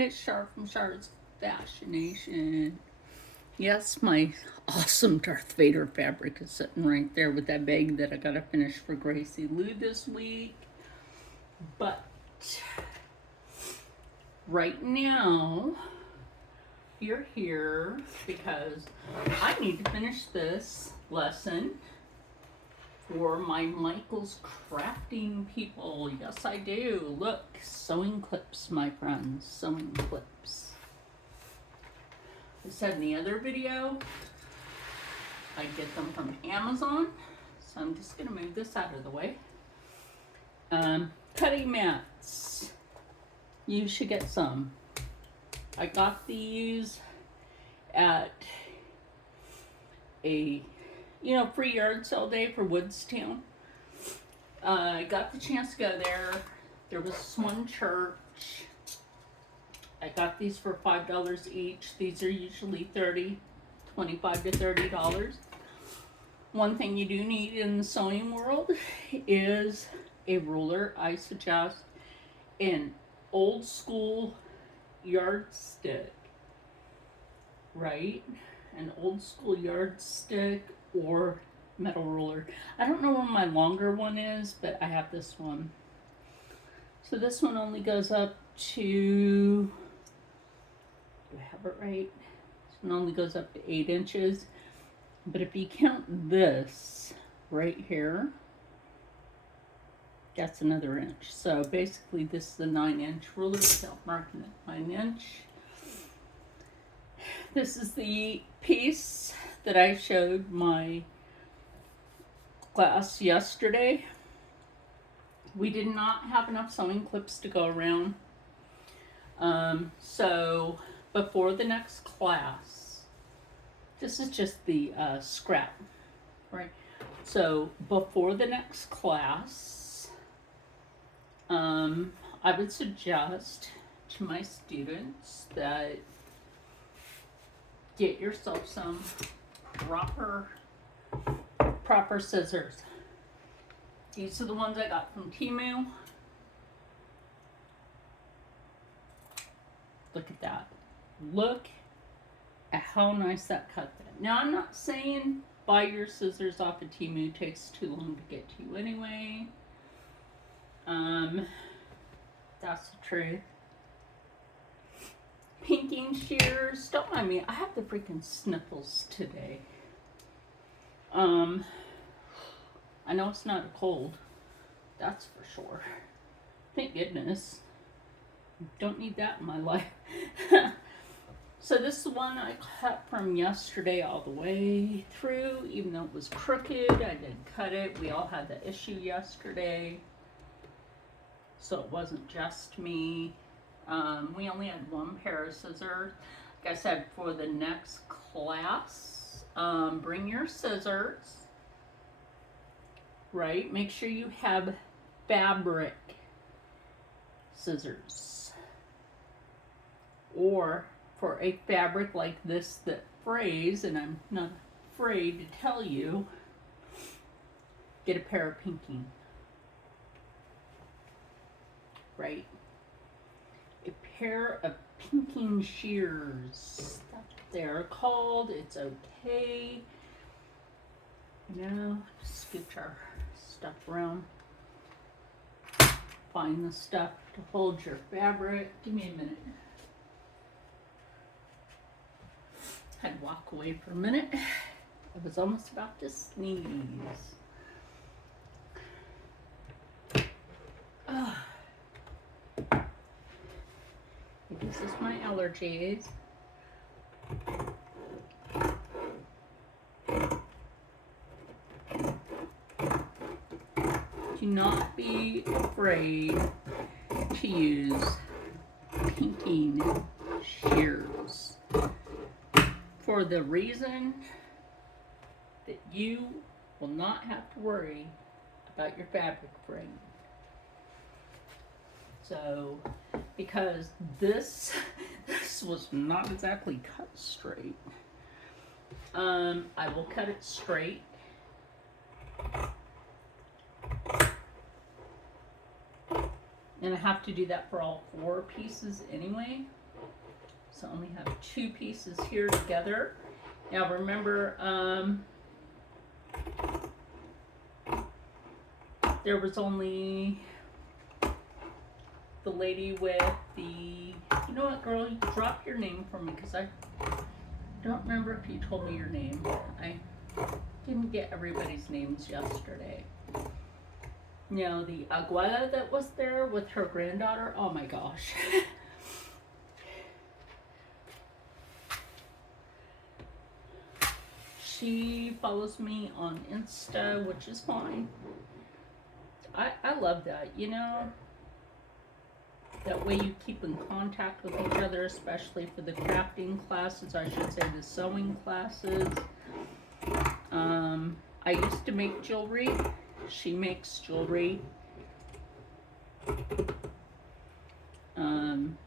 it's Char from Char's Fascination. Yes, my awesome Darth Vader fabric is sitting right there with that bag that I gotta finish for Gracie Lou this week. But right now, you're here because I need to finish this lesson for my Michael's crafting people. Yes, I do. Look, sewing clips, my friends, sewing clips. I said in the other video, I get them from Amazon. So I'm just gonna move this out of the way. Cutting mats. You should get some. I got these at a free yard sale day for Woodstown. I got the chance to go there. There was this one church. I got these for $5 each. These are usually $25 to $30. One thing you do need in the sewing world is a ruler. I suggest an old school yardstick, right? An old school yardstick or metal ruler. I don't know where my longer one is, but I have this one. So this one only goes up to, do I have it right? This one only goes up to 8 inches. But if you count this right here, that's another inch. So basically this is the 9-inch ruler, self-marking it 9-inch. This is the piece that I showed my class yesterday. We did not have enough sewing clips to go around. So before the next class, this is just the scrap, right? So before the next class, I would suggest to my students that get yourself some proper scissors. These are the ones I got from Temu. Look at that. Look at how nice that cut that. Now I'm not saying buy your scissors off of Temu. It takes too long to get to you anyway. That's the truth. Pinking shears. Don't mind me. I have the freaking sniffles today. I know it's not a cold. That's for sure. Thank goodness. Don't need that in my life. So this is the one I cut from yesterday all the way through. Even though it was crooked, I did cut it. We all had the issue yesterday. So it wasn't just me. We only had one pair of scissors. Like I said, for the next class, bring your scissors, right? Make sure you have fabric scissors. Or for a fabric like this that frays, and I'm not afraid to tell you, get a pair of pinking. Right? A pair of pinking shears. That's what they're called. It's okay. Scooch our stuff around. Find the stuff to hold your fabric. Give me a minute. I'd walk away for a minute. I was almost about to sneeze. This is my allergies. Do not be afraid to use pinking shears for the reason that you will not have to worry about your fabric fraying. So, because this was not exactly cut straight, I will cut it straight. And I have to do that for all 4 pieces anyway. So I only have 2 pieces here together. Now remember, there was only the lady with the, you know what, girl, you drop your name for me because I don't remember if you told me your name. I didn't get everybody's names yesterday. You know, the abuela that was there with her granddaughter. Oh my gosh. She follows me on Insta, which is fine. I love that, you know. That way you keep in contact with each other, especially for the crafting classes, I should say the sewing classes. I used to make jewelry. She makes jewelry.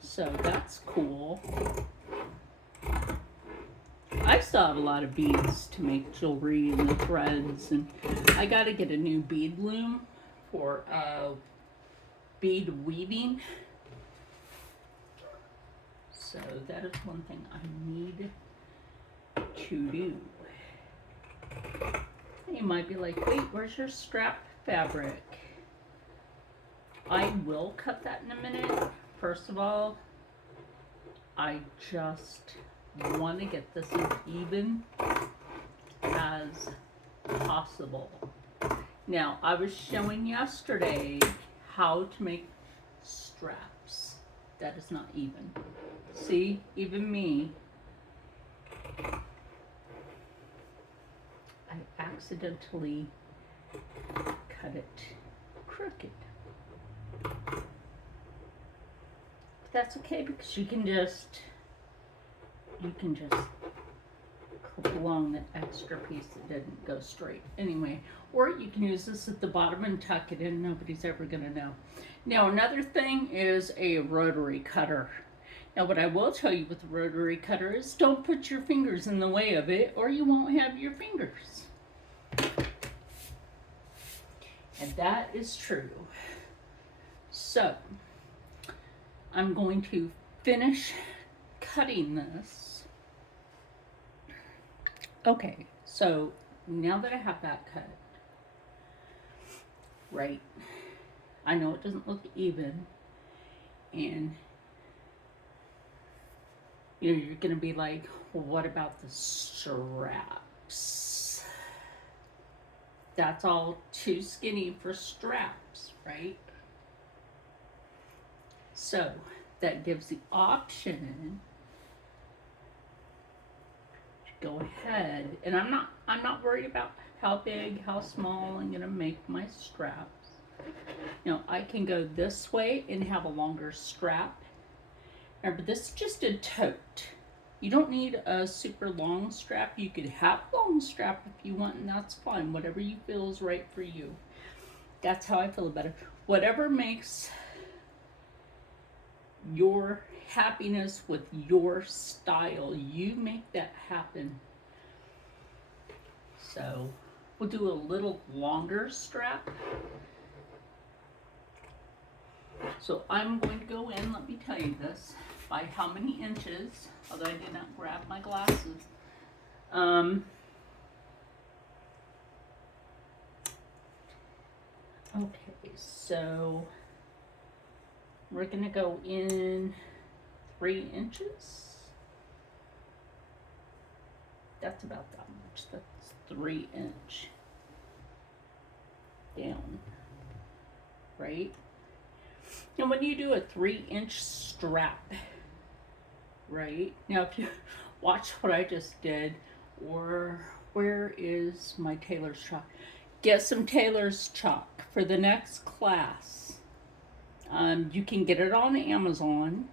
So that's cool. I still have a lot of beads to make jewelry and the threads, and I gotta get a new bead loom for bead weaving. So that is one thing I need to do. You might be like, wait, where's your strap fabric? I will cut that in a minute. First of all, I just want to get this as even as possible. Now, I was showing yesterday how to make straps. That is not even. See, even me, I accidentally cut it crooked. But that's okay because you can just clip along the extra piece that didn't go straight. Anyway, or you can use this at the bottom and tuck it in. Nobody's ever gonna know. Now, another thing is a rotary cutter. Now, what I will tell you with the rotary cutter is don't put your fingers in the way of it or you won't have your fingers. And that is true. So, I'm going to finish cutting this. Okay, so now that I have that cut, right, I know it doesn't look even, and you know, you're gonna be like, well, what about the straps? That's all too skinny for straps, right? So that gives the option to go ahead, and I'm not worried about how big, how small I'm gonna make my straps. You know, I can go this way and have a longer strap. Remember, this is just a tote. You don't need a super long strap. You could have a long strap if you want, and that's fine. Whatever you feel is right for you. That's how I feel about it. Whatever makes your happiness with your style, you make that happen. So we'll do a little longer strap. So I'm going to go in, let me tell you this, by how many inches, although I did not grab my glasses. Okay, so we're gonna go in 3 inches. That's about that much. That's 3 inch down, right? And when you do a 3 inch strap, right? Now, if you watch what I just did, or where is my tailor's chalk? Get some tailor's chalk for the next class. You can get it on Amazon,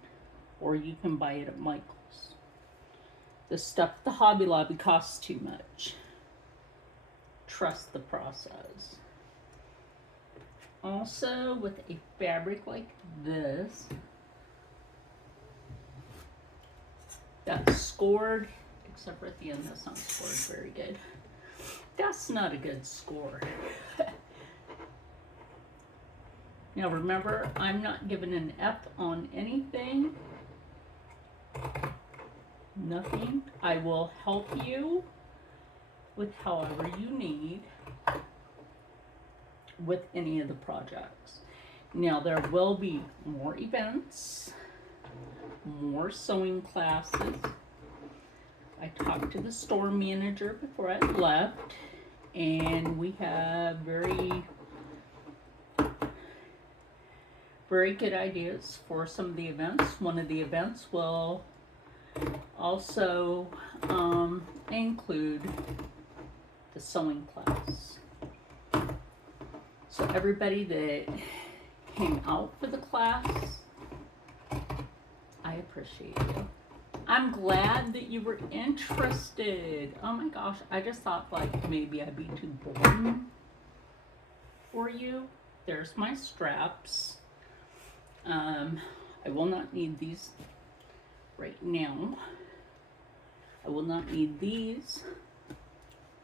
or you can buy it at Michael's. The stuff at the Hobby Lobby costs too much. Trust the process. Also, with a fabric like this, that's scored, except for at the end, that's not scored very good. That's not a good score. Now remember, I'm not giving an F on anything. Nothing. I will help you with however you need with any of the projects. Now there will be more events, more sewing classes. I talked to the store manager before I left, and we have very good ideas for some of the events. One of the events will also include the sewing class. So everybody that came out for the class, I appreciate you. I'm glad that you were interested. Oh my gosh, I just thought like maybe I'd be too boring for you. There's my straps. I will not need these right now. I will not need these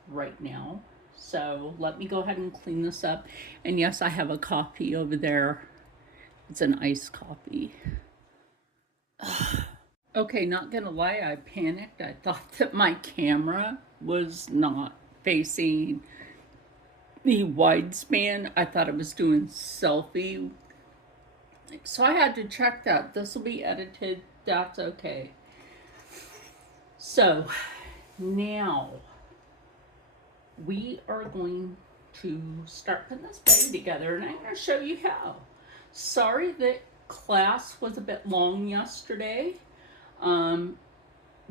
right now. So let me go ahead and clean this up. And yes, I have a coffee over there. It's an iced coffee. Okay, not gonna lie, I panicked. I thought that my camera was not facing the widespan. I thought it was doing selfie. So I had to check that. This will be edited. That's okay. So now we are going to start putting this baby together, and I'm going to show you how. Sorry that class was a bit long yesterday.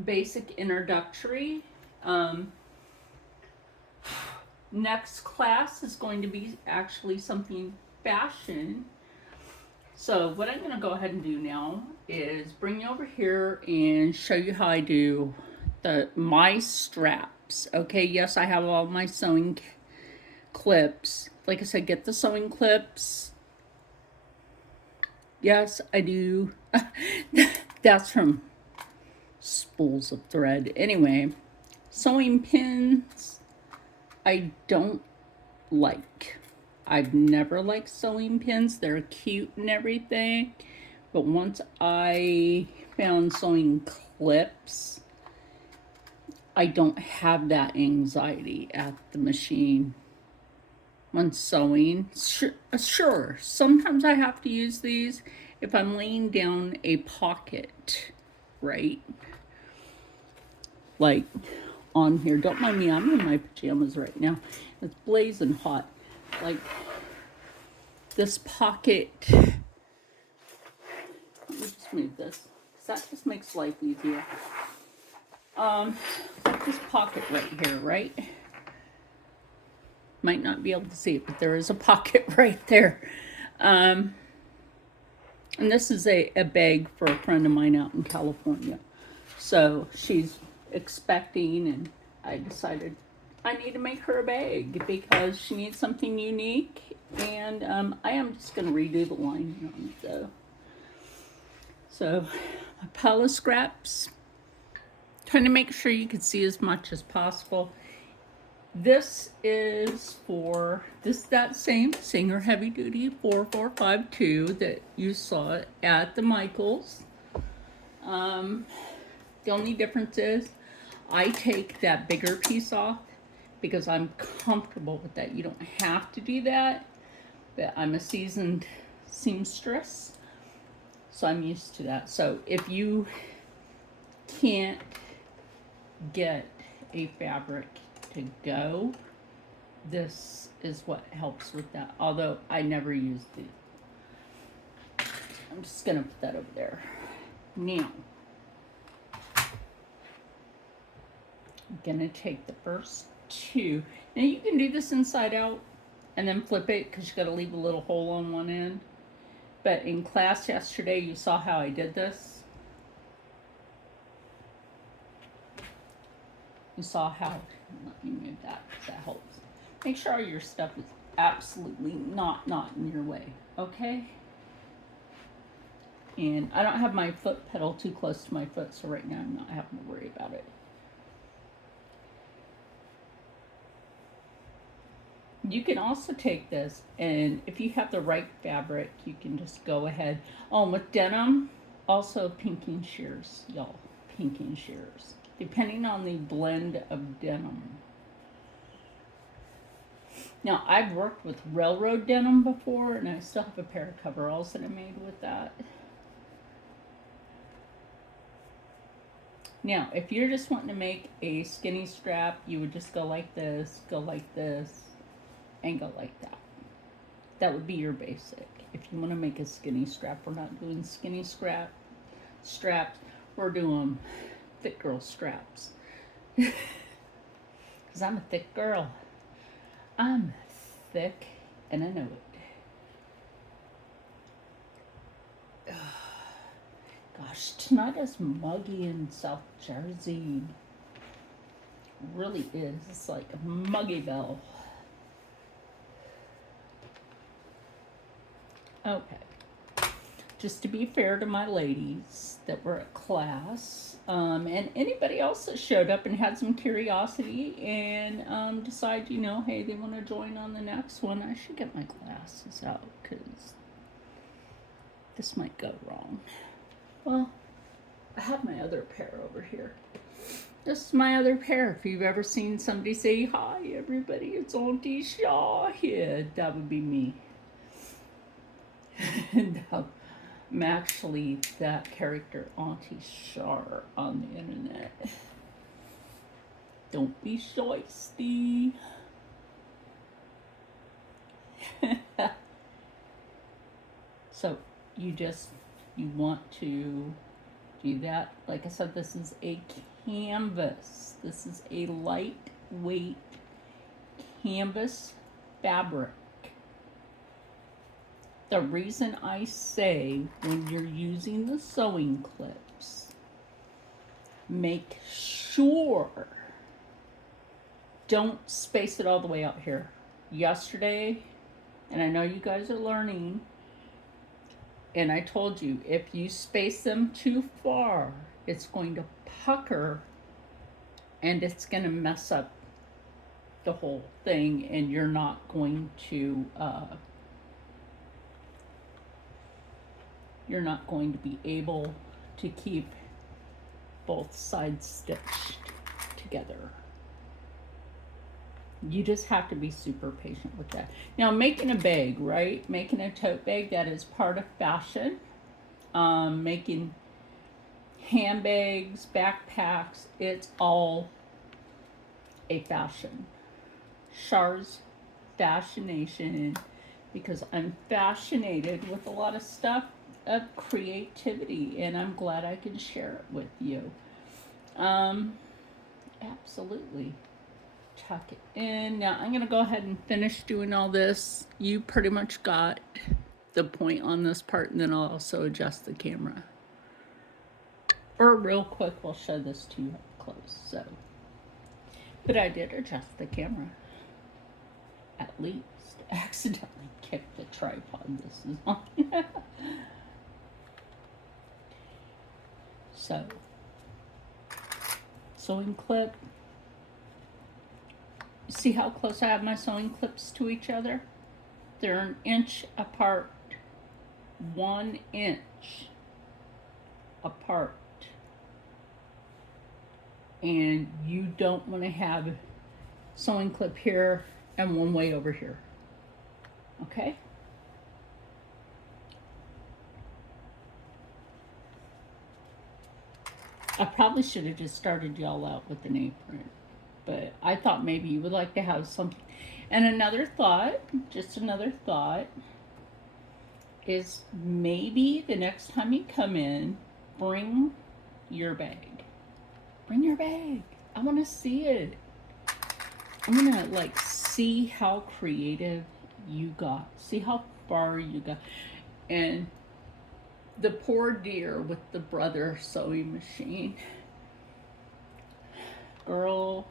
Basic introductory. Next class is going to be actually something fashion. So what I'm going to go ahead and do now is bring you over here and show you how I do my straps. Okay, yes, I have all my sewing clips. Like I said, get the sewing clips. Yes, I do. That's from spools of thread. Anyway, sewing pins, I don't like. I've never liked sewing pins. They're cute and everything. But once I found sewing clips, I don't have that anxiety at the machine when sewing. Sure, sometimes I have to use these if I'm laying down a pocket, right? Like on here. Don't mind me, I'm in my pajamas right now. It's blazing hot. Like this pocket. Let me just move this, because that just makes life easier. Like this pocket right here, right? Might not be able to see it, but there is a pocket right there. And this is a bag for a friend of mine out in California. So she's expecting, and I decided I need to make her a bag because she needs something unique, and I am just going to redo the lining on it though. So my pile of scraps, trying to make sure you can see as much as possible. This is that same Singer Heavy Duty 4452 that you saw at the Michaels. The only difference is I take that bigger piece off because I'm comfortable with that. You don't have to do that, but I'm a seasoned seamstress, so I'm used to that. So if you can't get a fabric to go, this is what helps with that. Although I never used it. I'm just gonna put that over there. Now, I'm gonna take the first two. Now you can do this inside out and then flip it because you gotta leave a little hole on one end. But in class yesterday, you saw how I did this. You saw how, let me move that because that helps. Make sure your stuff is absolutely not in your way, okay? And I don't have my foot pedal too close to my foot, so right now I'm not having to worry about it. You can also take this, and if you have the right fabric, you can just go ahead. Oh, with denim, also pinking shears, y'all. Pinking shears. Depending on the blend of denim. Now, I've worked with railroad denim before, and I still have a pair of coveralls that I made with that. Now, if you're just wanting to make a skinny strap, you would just go like this, and go like that. That would be your basic. If you want to make a skinny strap, we're not doing skinny straps. We're doing thick girl straps. Because I'm a thick girl. I'm thick, and I know it. Gosh, tonight is muggy in South Jersey. It really is. It's like a muggy bell. Okay. Just to be fair to my ladies that were at class, and anybody else that showed up and had some curiosity and decide, hey, they want to join on the next one, I should get my glasses out because this might go wrong. Well, I have my other pair over here. This is my other pair. If you've ever seen somebody say, "Hi, everybody, it's Auntie Shaw here," that would be me. No, I'm actually that character, Auntie Char, on the internet. Don't be shoisty. So, you want to do that. Like I said, this is a canvas. This is a lightweight canvas fabric. The reason I say when you're using the sewing clips, make sure don't space it all the way out here. Yesterday, and I know you guys are learning, and I told you, if you space them too far, it's going to pucker and it's going to mess up the whole thing, and you're not going to be able to keep both sides stitched together. You just have to be super patient with that. Now, making a bag, right? Making a tote bag, that is part of fashion. Making handbags, backpacks, it's all a fashion. Char's fascination, because I'm fascinated with a lot of stuff of creativity, and I'm glad I can share it with you. Absolutely. Tuck it in. Now I'm gonna go ahead and finish doing all this. You pretty much got the point on this part, and then I'll also adjust the camera. Or real quick, we'll show this to you up close. So, but I did adjust the camera. At least accidentally kicked the tripod this is on. So, sewing clip. See how close I have my sewing clips to each other? They're an inch apart. 1 inch apart. And you don't want to have sewing clip here and one way over here. Okay? I probably should have just started y'all out with an apron, but I thought maybe you would like to have something. And another thought, just another thought, is maybe the next time you come in, bring your bag. Bring your bag. I want to see it. I'm going to see how creative you got. See how far you got. And the poor dear with the brother sewing machine. Girl.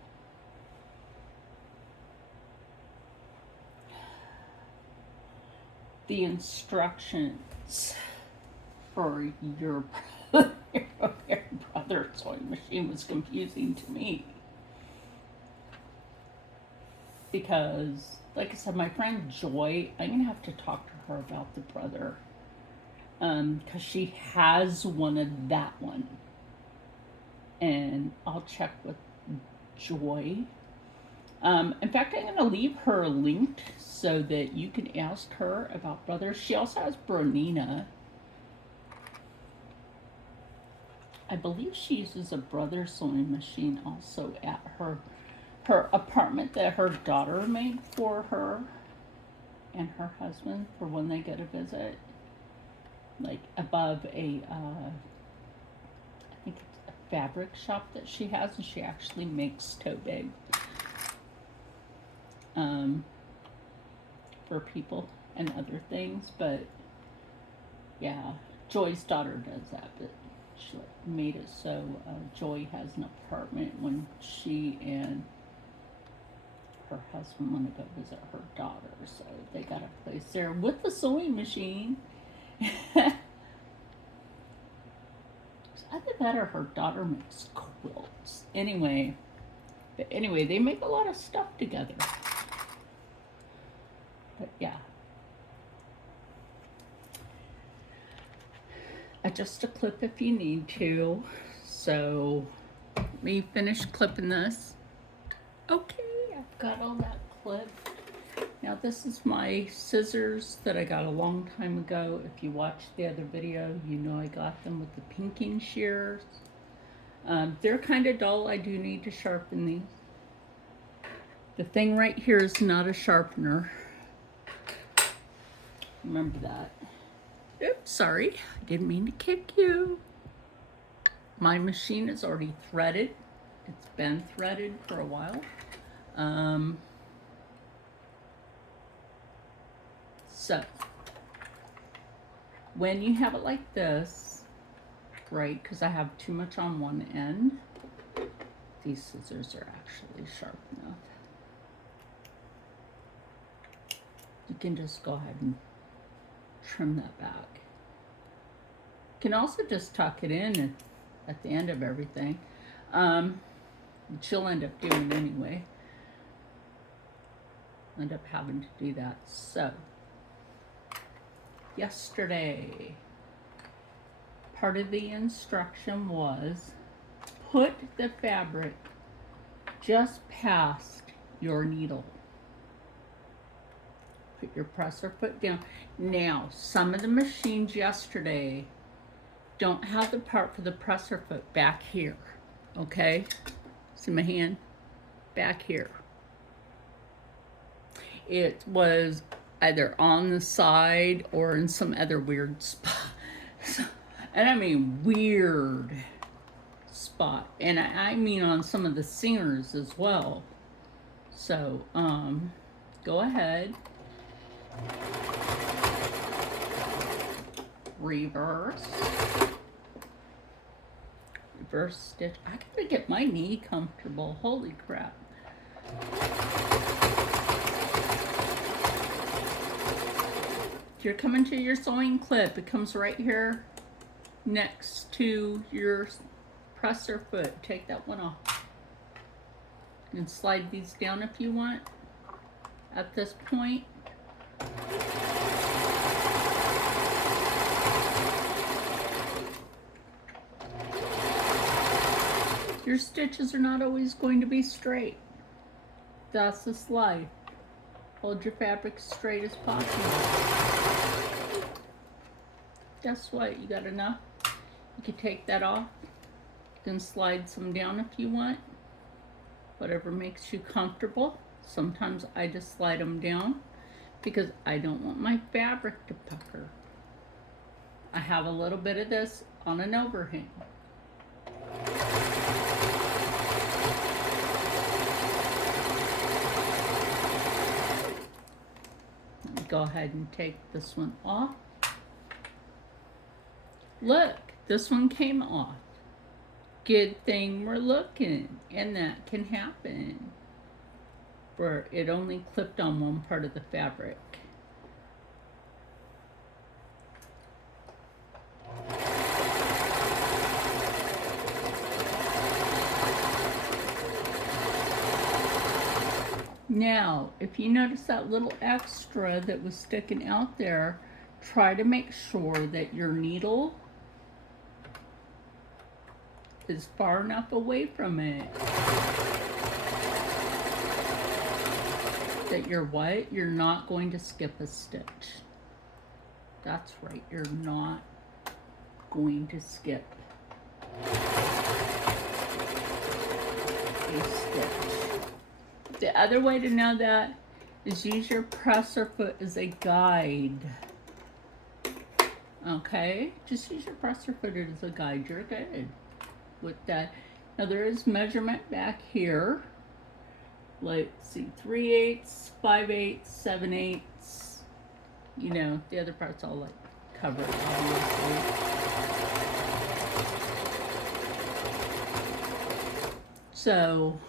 The instructions for your brother sewing machine was confusing to me. because, like I said, my friend Joy, I'm gonna have to talk to her about the brother, because she has one of that one, and I'll check with Joy. In fact, I'm going to leave her linked so that you can ask her about brothers. She also has Bronina. I believe she uses a brother sewing machine also at her apartment that her daughter made for her and her husband for when they get a visit. Like above a, I think it's a fabric shop that she has, and she actually makes tote bags. For people and other things, but yeah, Joy's daughter does that, but she made it so Joy has an apartment when she and her husband want to go visit her daughter, so they got a place there with the sewing machine. Either that or her daughter makes quilts. Anyway, they make a lot of stuff together. But yeah, adjust a clip if you need to. So let me finish clipping this. Okay, I've got all that clipped. Now this is my scissors that I got a long time ago. If you watched the other video, you know I got them with the pinking shears. They're kind of dull. I do need to sharpen these. The thing right here is not a sharpener. Remember that. Oops, sorry. I didn't mean to kick you. My machine is already threaded. It's been threaded for a while. So, when you have it like this, right, because I have too much on one end, these scissors are actually sharp enough. You can just go ahead and trim that back. You can also just tuck it in at the end of everything, which you'll end up doing anyway. End up having to do that. So, yesterday, part of the instruction was put the fabric just past your needle. Put your presser foot down. Now, some of the machines yesterday don't have the part for the presser foot back here. Okay? See my hand? Back here. It was either on the side or in some other weird spot. And I mean weird spot. And I mean on some of the singers as well. So, go ahead. Reverse stitch. I gotta get my knee comfortable. Holy crap. If you're coming to your sewing clip, it comes right here next to your presser foot. Take that one off. And slide these down if you want at this point. Your stitches are not always going to be straight. That's this life. Hold your fabric straight as possible. Guess what? You got enough? You can take that off. You can slide some down if you want. Whatever makes you comfortable. Sometimes I just slide them down because I don't want my fabric to pucker. I have a little bit of this on an overhang. Go ahead and take this one off. Look, this one came off. Good thing we're looking, and that can happen where it only clipped on one part of the fabric. Now, if you notice that little extra that was sticking out there, try to make sure that your needle is far enough away from it that you're not going to skip a stitch. That's right, you're not going to skip a stitch. The other way to know that is use your presser foot as a guide. Okay, just use your presser foot as a guide. You're good with that. Now there is measurement back here. Let's see, 3/8, 5/8, 7/8. You know, the other parts all like covered, obviously. So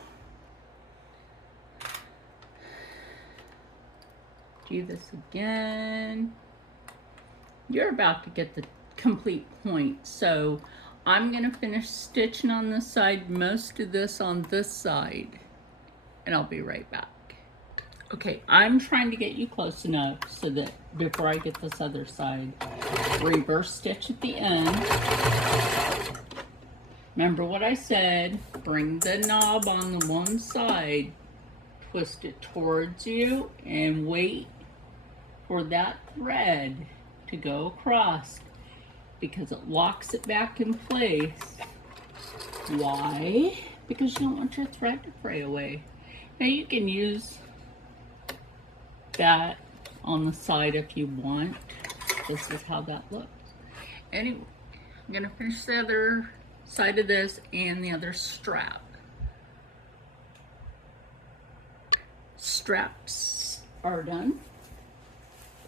do this again. You're about to get the complete point. So I'm gonna finish stitching on this side, most of this on this side, and I'll be right back. Okay, I'm trying to get you close enough so that before I get this other side, reverse stitch at the end. Remember what I said, bring the knob on the one side, twist it towards you, and wait for that thread to go across because it locks it back in place. Why? Because you don't want your thread to fray away. Now you can use that on the side if you want. This is how that looks. Anyway, I'm gonna finish the other side of this and the other strap. Straps are done.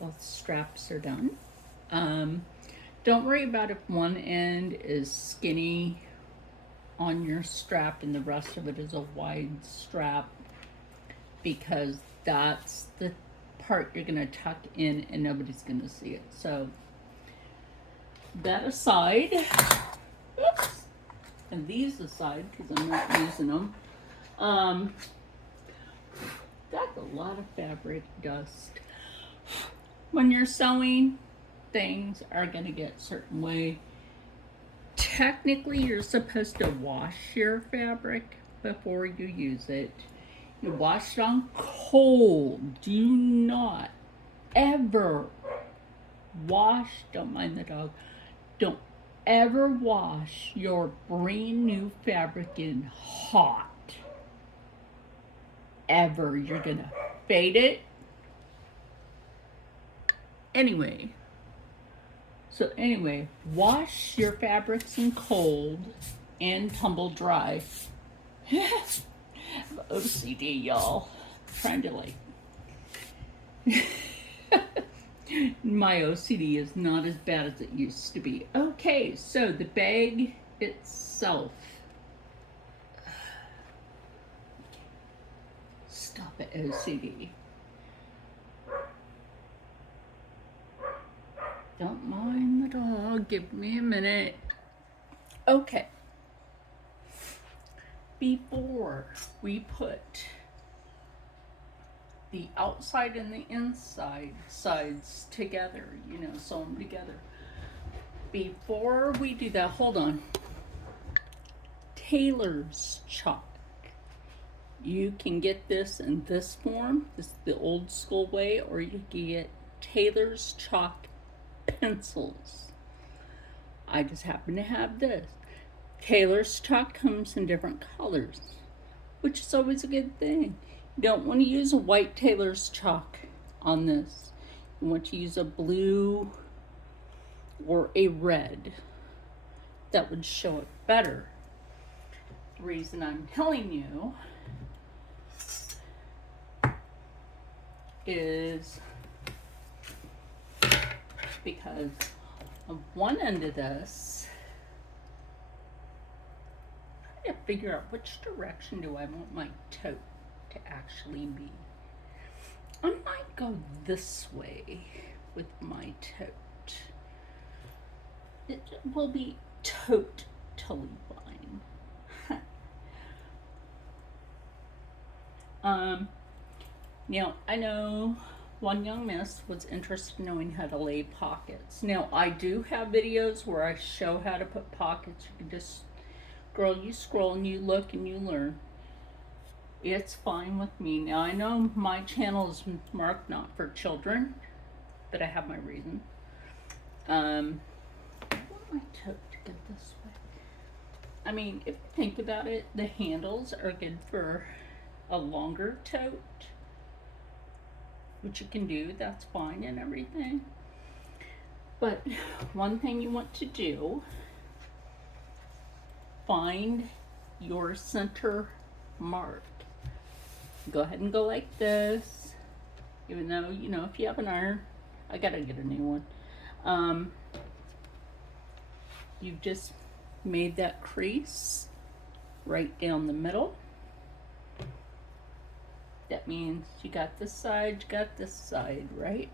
Both straps are done. Don't worry about if one end is skinny on your strap and the rest of it is a wide strap, because that's the part you're gonna tuck in and nobody's gonna see it. So that aside, oops, and these aside because I'm not using them. That's a lot of fabric dust. When you're sewing, things are gonna get a certain way. Technically, you're supposed to wash your fabric before you use it. You wash it on cold. Do not ever wash, don't mind the dog, don't ever wash your brand new fabric in hot. Ever. You're gonna fade it. Anyway, wash your fabrics in cold and tumble dry. OCD, y'all. Trying to like my OCD is not as bad as it used to be. Okay, so the bag itself. Stop it, OCD. Don't mind the dog. Give me a minute. Okay. Before we put the outside and the inside sides together, you know, sew them together. Before we do that, hold on. Tailor's chalk. You can get this in this form. This is the old school way, or you can get Tailor's chalk pencils. I just happen to have this. Tailor's chalk comes in different colors, which is always a good thing. You don't want to use a white Tailor's chalk on this. You want to use a blue or a red. That would show it better. The reason I'm telling you is because of one end of this, I'm trying to figure out which direction do I want my tote to actually be. I might go this way with my tote. It will be totally fine. Now, I know one young miss was interested in knowing how to lay pockets. Now, I do have videos where I show how to put pockets. You can just, girl, you scroll and you look and you learn. It's fine with me. Now, I know my channel is marked not for children, but I have my reason. I want my tote to go this way. I mean, if you think about it, the handles are good for a longer tote, which you can do, that's fine and everything. But one thing you want to do, find your center mark. Go ahead and go like this, even though, you know, if you have an iron, I gotta get a new one. You've just made that crease right down the middle. That means you got this side, you got this side, right?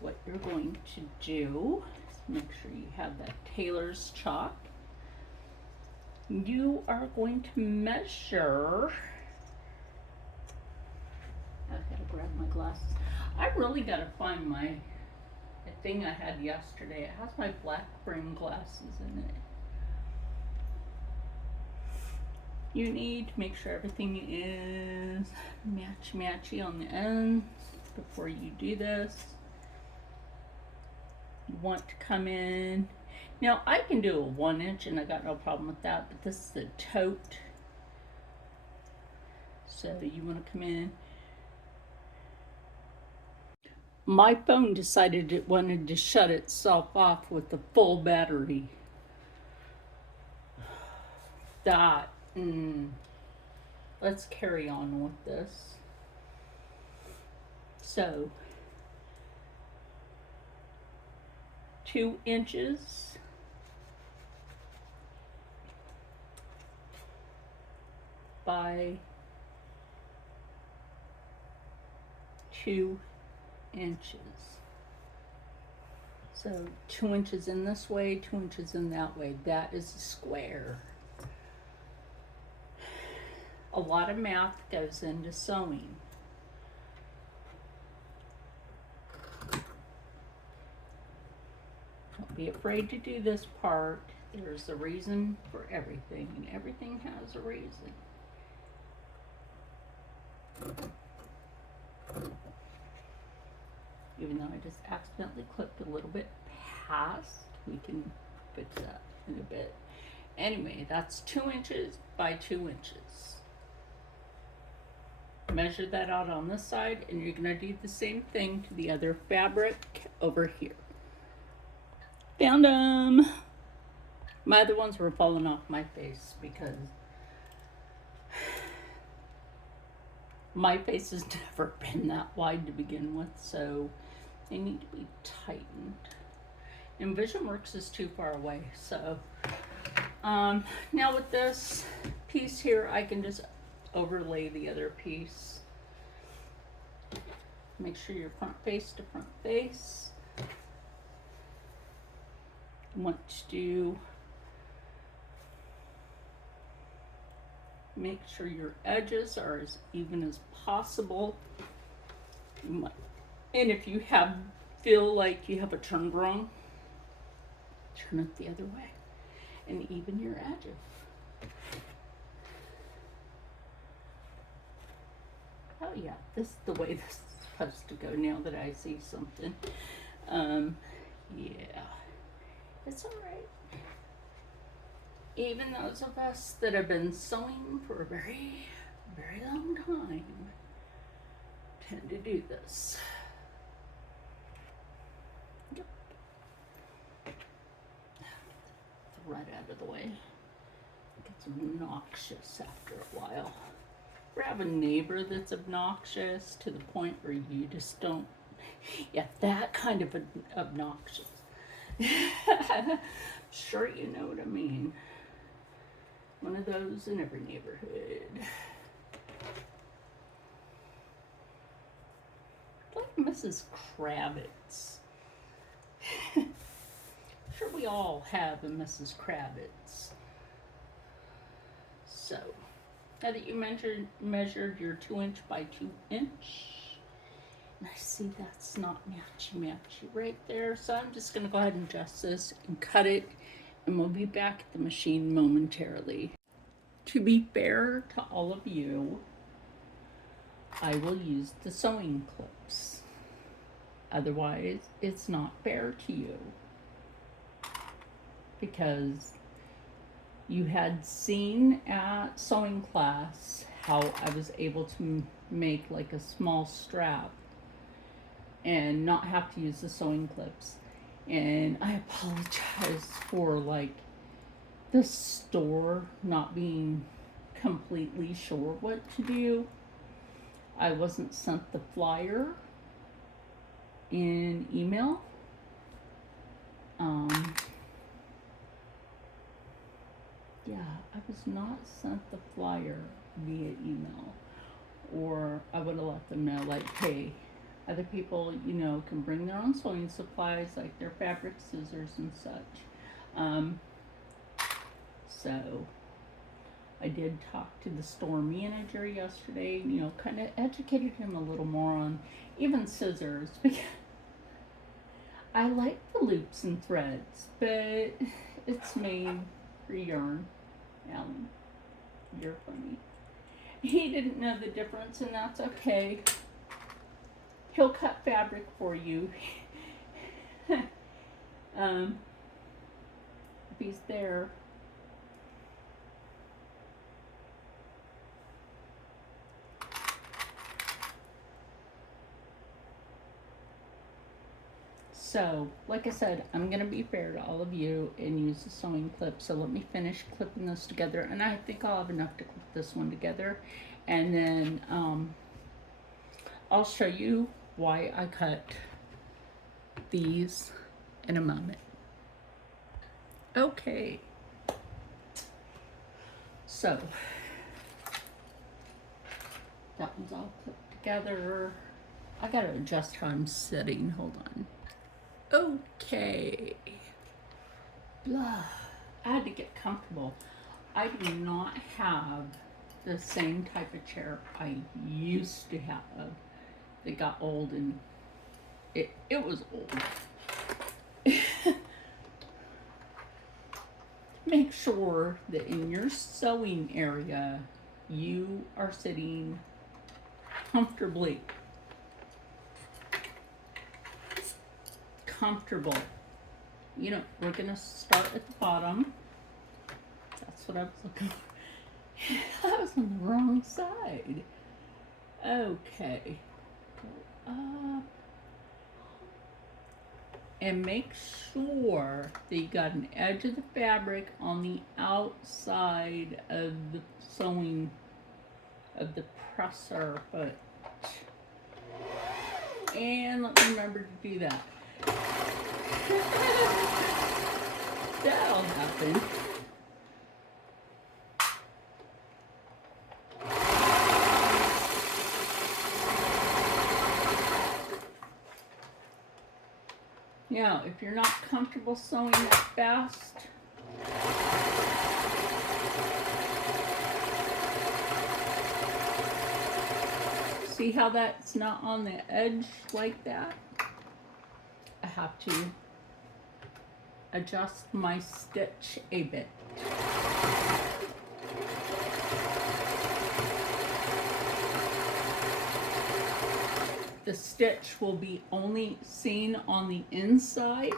What you're going to do is make sure you have that tailor's chalk. You are going to measure. I gotta grab my glasses. I really gotta find my thing I had yesterday. It has my black frame glasses in it. You need to make sure everything is matchy on the ends before you do this. You want to come in. Now I can do a 1 inch and I got no problem with that, but this is the tote. So you want to come in. My phone decided it wanted to shut itself off with the full battery. That. Let's carry on with this. So, 2 inches by 2 inches. So 2 inches in this way, 2 inches in that way. That is a square. A lot of math goes into sewing. Don't be afraid to do this part. There's a reason for everything, and everything has a reason. Even though I just accidentally clipped a little bit past, we can fix that in a bit. Anyway, that's 2 inches by 2 inches. Measure that out on this side, and you're gonna do the same thing to the other fabric over here. Found them! My other ones were falling off my face because my face has never been that wide to begin with, so they need to be tightened. And VisionWorks is too far away, so now with this piece here, I can just overlay the other piece. Make sure you're front face to front face. You want to make sure your edges are as even as possible. And if you feel like you have a turn wrong, turn it the other way and even your edges. Oh yeah, this is the way this is supposed to go now that I see something. Yeah, it's all right. Even those of us that have been sewing for a very, very long time tend to do this. Yep. Right out of the way. It gets obnoxious after a while. Or have a neighbor that's obnoxious to the point where you just don't, yeah, that kind of obnoxious. Sure, you know what I mean. One of those in every neighborhood. Like Mrs. Kravitz. Sure, we all have a Mrs. Kravitz. So, Now that you measured your 2" by 2". And I see that's not matchy right there. So I'm just going to go ahead and adjust this and cut it. And we'll be back at the machine momentarily. To be fair to all of you, I will use the sewing clips. Otherwise, it's not fair to you. Because you had seen at sewing class how I was able to make like a small strap and not have to use the sewing clips. And I apologize for like the store not being completely sure what to do. I wasn't sent the flyer in email. Yeah, I was not sent the flyer via email, or I would have let them know, like, hey, other people, you know, can bring their own sewing supplies, like their fabric scissors and such. So I did talk to the store manager yesterday, you know, kind of educated him a little more on even scissors, because I like the loops and threads, but it's made for yarn. Alan, you're funny. He didn't know the difference, and that's okay. He'll cut fabric for you. If he's there. So, like I said, I'm going to be fair to all of you and use the sewing clip. So let me finish clipping this together. And I think I'll have enough to clip this one together. And then I'll show you why I cut these in a moment. Okay. So, that one's all clipped together. I got to adjust how I'm sitting. Hold on. Okay. Blah. I had to get comfortable. I do not have the same type of chair I used to have. It got old, and it was old. Make sure that in your sewing area you are sitting comfortably. Comfortable. You know, we're gonna start at the bottom. That's what I was looking for. I was on the wrong side. Okay. Go up. And make sure that you got an edge of the fabric on the outside of the sewing, of the presser foot. And let me remember to do that. That'll happen. Now, if you're not comfortable sewing that fast, see how that's not on the edge like that? I have to adjust my stitch a bit. The stitch will be only seen on the inside.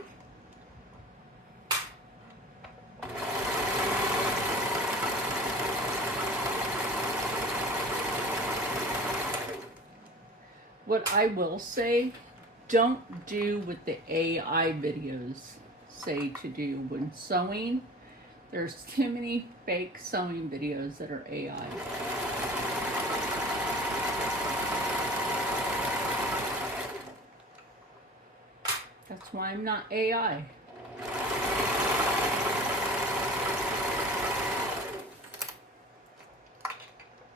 What I will say, don't do what the AI videos say to do when sewing. There's too many fake sewing videos that are AI. That's why I'm not AI.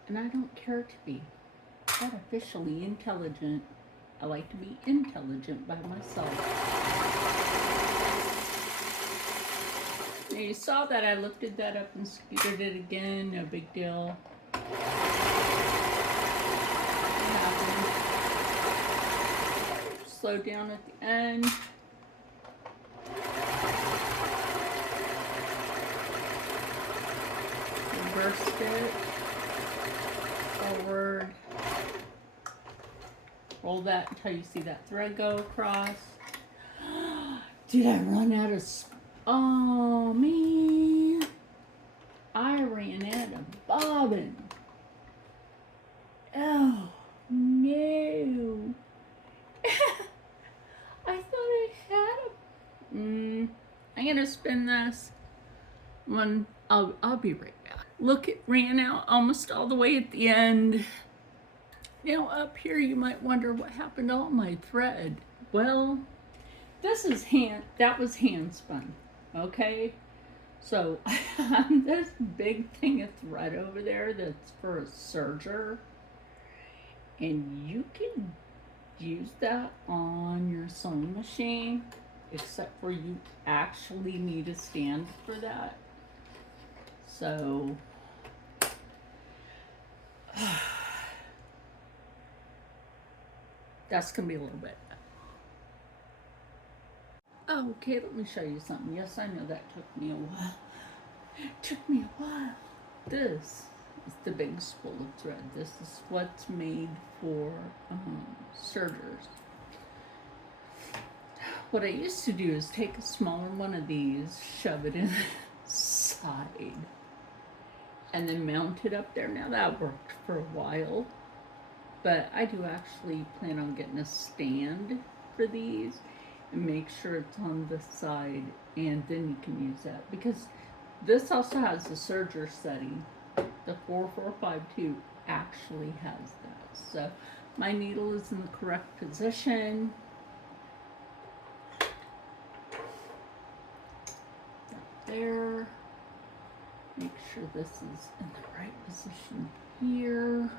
And I don't care to be artificially intelligent. I like to be intelligent by myself. Now you saw that I lifted that up and scooted it again, no big deal. Slow down at the end. Reverse stitch. Forward. Roll that until you see that thread go across. Did I run out of... Oh, man. I ran out of bobbin. Oh, no. I thought I had a... I'm gonna spin this one. I'll be right back. Look, it ran out almost all the way at the end. Now up here you might wonder what happened to all my thread. Well, that was hand spun, okay? So this big thing of thread over there that's for a serger, and you can use that on your sewing machine, except for you actually need a stand for that. So that's gonna be a little bit. Oh, okay, let me show you something. Yes, I know that took me a while. It took me a while. This is the big spool of thread. This is what's made for sergers. What I used to do is take a smaller one of these, shove it in the side, and then mount it up there. Now that worked for a while, but I do actually plan on getting a stand for these and make sure it's on the side, and then you can use that, because this also has the serger setting. The 4452 actually has that. So my needle is in the correct position. There. Make sure this is in the right position here.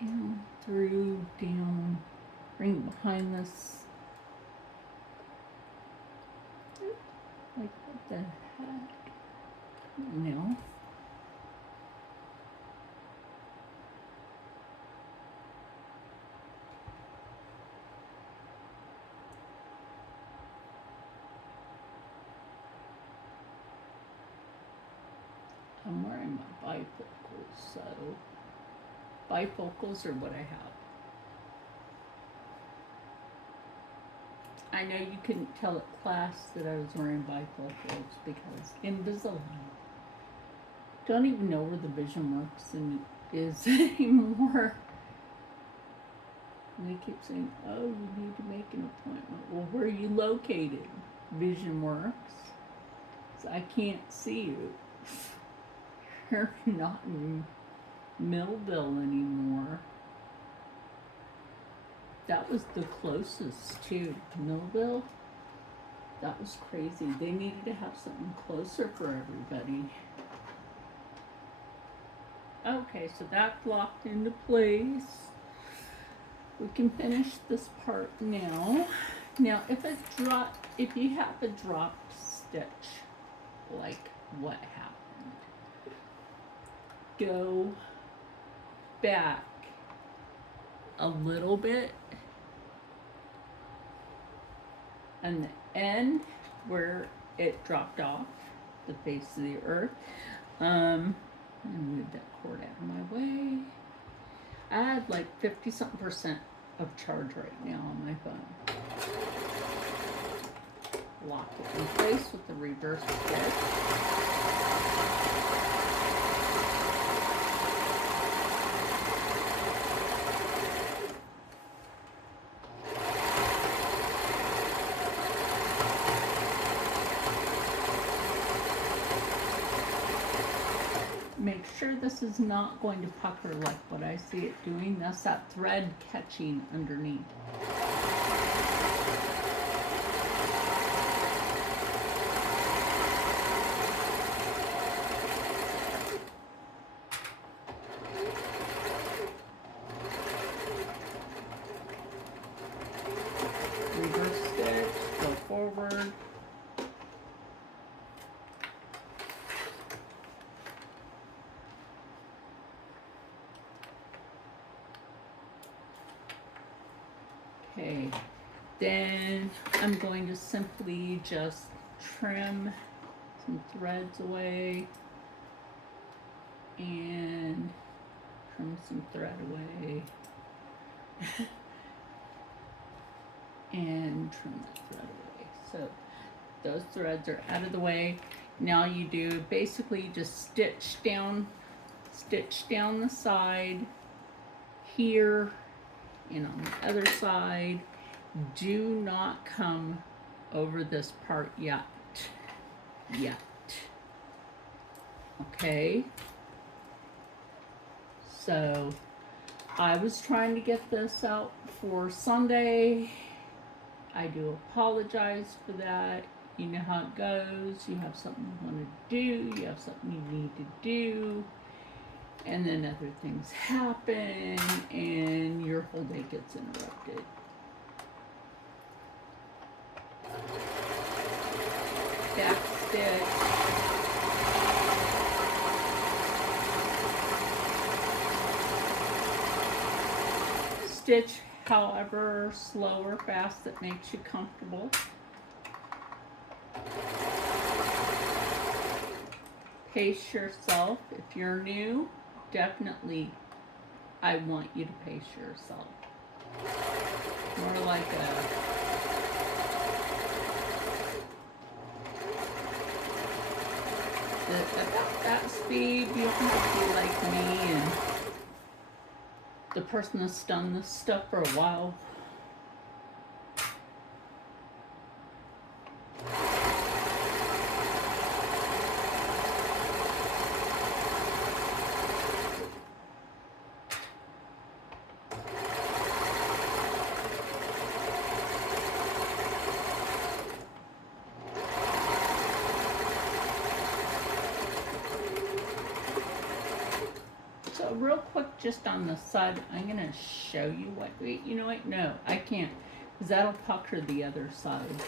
And through, down, bring it behind this. Like, what the heck? No. I'm wearing my bifocals, so bifocals are what I have. I know you couldn't tell at class that I was wearing bifocals because Invisalign. Don't even know where the Vision Works is anymore. And they keep saying, oh, you need to make an appointment. Well, where are you located? Vision Works. So I can't see you. You're not in Millville anymore. That was the closest to Millville. That was crazy. They needed to have something closer for everybody. Okay, so that's locked into place. We can finish this part now. Now, if you have a drop stitch, like what happened, go back a little bit, and the end where it dropped off the face of the earth. I'm gonna move that cord out of my way. I had like 50-something% of charge right now on my phone. Lock it in place with the reverse stitch. Make sure this is not going to pucker like what I see it doing. That's that thread catching underneath. Reverse stitch, go forward. Okay, then I'm going to simply just trim some threads away and trim some thread away and trim that thread away. So those threads are out of the way. Now you do basically just stitch down the side here and on the other side. Do not come over this part yet. Okay, so I was trying to get this out for Sunday. I do apologize for that. You know how it goes. You have something you want to do, you have something you need to do, and then other things happen and your whole day gets interrupted. Back stitch. Stitch however slow or fast that makes you comfortable. Pace yourself. If you're new, definitely I want you to pace yourself. More like about that speed. You don't have to be like me and the person that's done this stuff for a while. So real quick, just on the side, I'm going to show you what, wait, you know what, no, I can't, because that'll pucker the other side.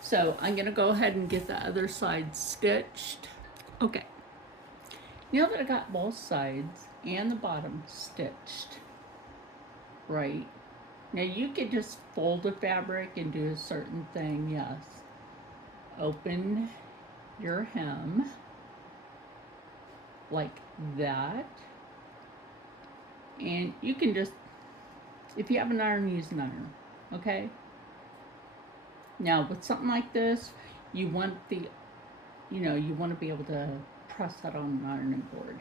So I'm going to go ahead and get the other side stitched. Okay, now that I got both sides and the bottom stitched, right, now you could just fold the fabric and do a certain thing, yes. Open your hem like that. And you can just, if you have an iron, use an iron, okay? Now, with something like this, you want the, you know, you want to be able to press that on an ironing board.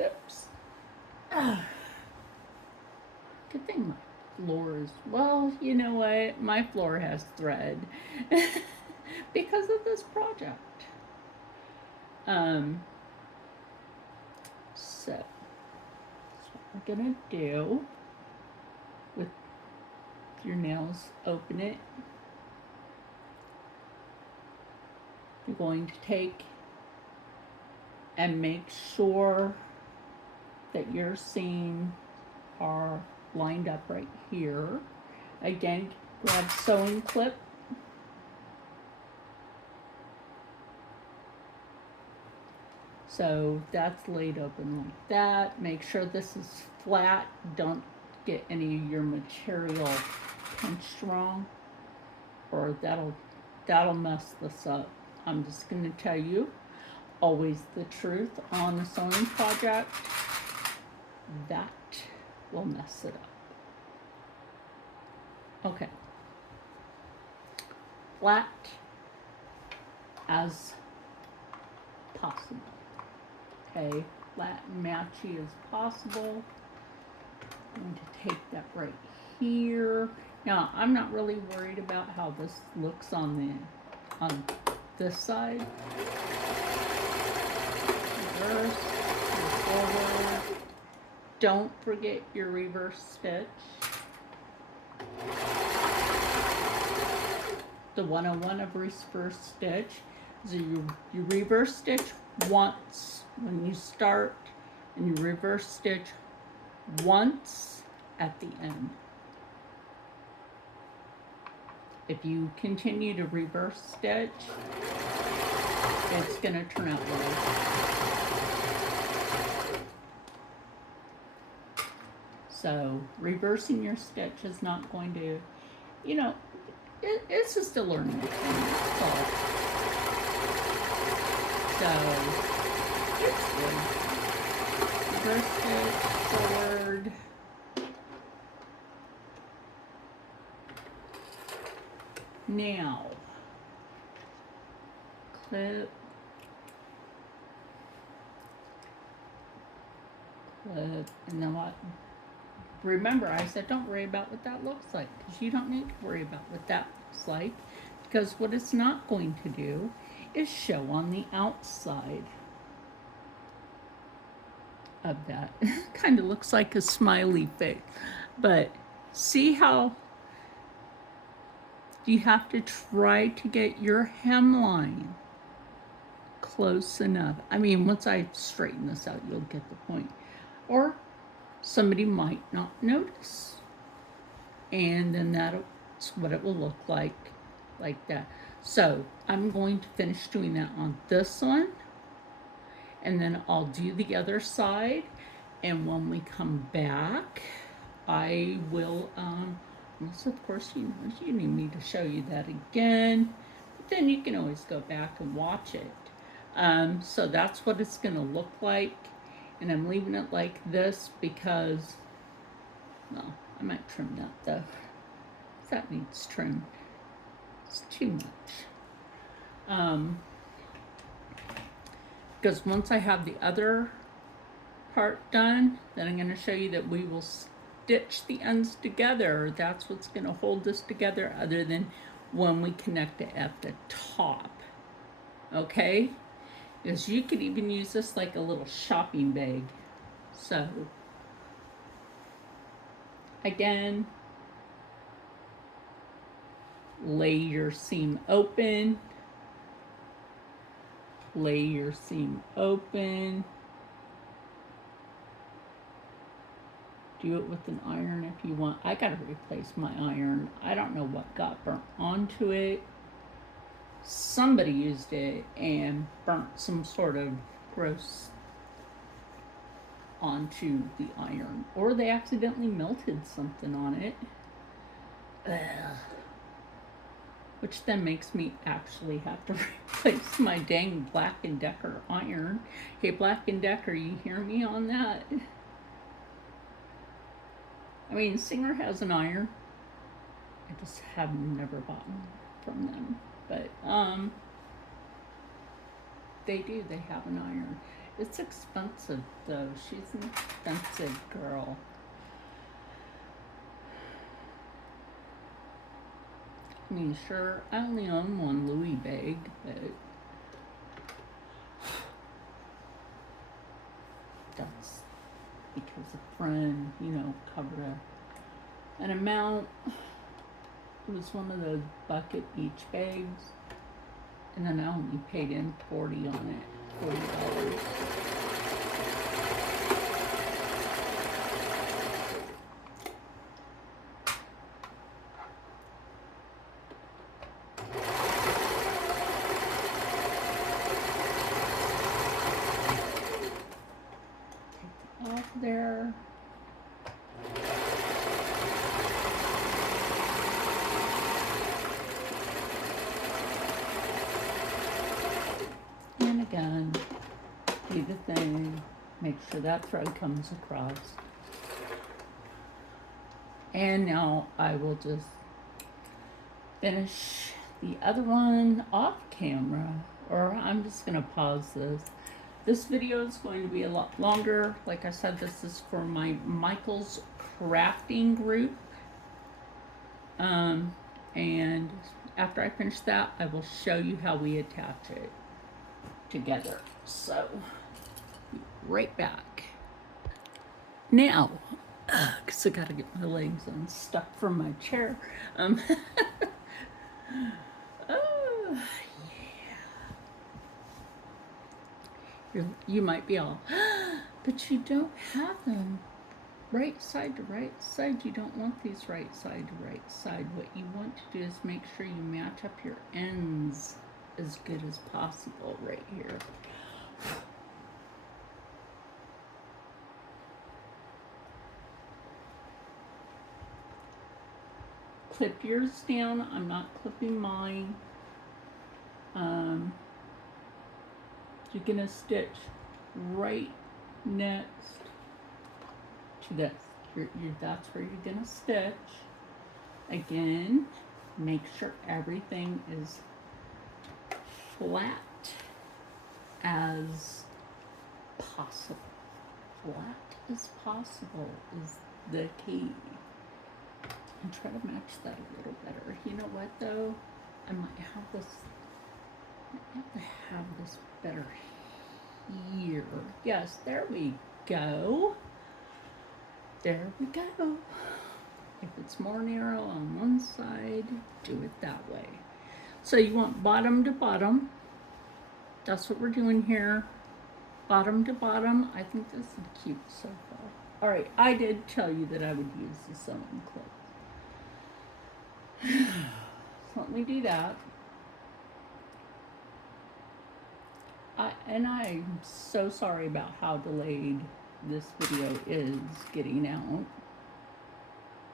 Oops. Good thing my floor is, well, you know what? My floor has thread because of this project. So, that's what we're gonna do with your nails. Open it. You're going to take and make sure that your seams are lined up right here. Again, grab sewing clip. So that's laid open like that. Make sure this is flat. Don't get any of your material pinched wrong, or that'll mess this up. I'm just going to tell you, always the truth on a sewing project. That will mess it up. Okay. Flat as possible. Okay, flat and matchy as possible. I'm going to take that right here. Now, I'm not really worried about how this looks on this side. Reverse, forward. Don't forget your reverse stitch. The 101 of reverse stitch is you reverse stitch once when you start, and you reverse stitch once at the end. If you continue to reverse stitch, it's going to turn out well. So reversing your stitch is not going to, you know, it's just a learning experience. That's all. So it's good. Reverse stitch, forward. Now, clip, clip, and then what? Remember, I said don't worry about what that looks like, because you don't need to worry about what that looks like, because what it's not going to do is show on the outside of that. Kind of looks like a smiley face, but see how you have to try to get your hemline close enough. I mean, once I straighten this out, you'll get the point. Or somebody might not notice. And then that's what it will look like that. So I'm going to finish doing that on this one. And then I'll do the other side. And when we come back, I will, unless of course you need me to show you that again. But then you can always go back and watch it. So that's what it's going to look like. And I'm leaving it like this because, well, I might trim that though. That needs trim. It's too much. Because once I have the other part done, then I'm going to show you that we will stitch the ends together. That's what's going to hold this together, other than when we connect it at the top. Okay? Because you could even use this like a little shopping bag. So, again, lay your seam open. Lay your seam open. Do it with an iron if you want. I gotta replace my iron. I don't know what got burnt onto it. Somebody used it and burnt some sort of gross onto the iron. Or they accidentally melted something on it. Ugh. Which then makes me actually have to replace my dang Black & Decker iron. Hey, Black & Decker, you hear me on that? I mean, Singer has an iron. I just have never bought one from them. But, they do. They have an iron. It's expensive, though. She's an expensive girl. I mean, sure, I only own one Louis bag, but that's because a friend, covered an amount. It was one of those bucket beach bags, and then I only paid in $40 on it, $40. Off there. And again, do the thing, make sure that thread comes across. And now I will just finish the other one off camera, or I'm just gonna pause this. This video is going to be a lot longer. Like I said, this is for my Michael's crafting group. And after I finish that, I will show you how we attach it together. So, be right back. Now, because I gotta get my legs unstuck from my chair. Oh, you might be all, but you don't have them right side to right side. You don't want these right side to right side. What you want to do is make sure you match up your ends as good as possible right here. clip yours down. I'm not clipping mine. You're gonna stitch right next to this. That's where you're gonna stitch. Again, make sure everything is flat as possible. Flat as possible is the key. And try to match that a little better. You know what though? I might have to have this better here. Yes, there we go. There we go. If it's more narrow on one side, do it that way. So you want bottom to bottom. That's what we're doing here. Bottom to bottom. I think this is cute so far. All right, I did tell you that I would use the sewing clip. So let me do that. I'm so sorry about how delayed this video is getting out.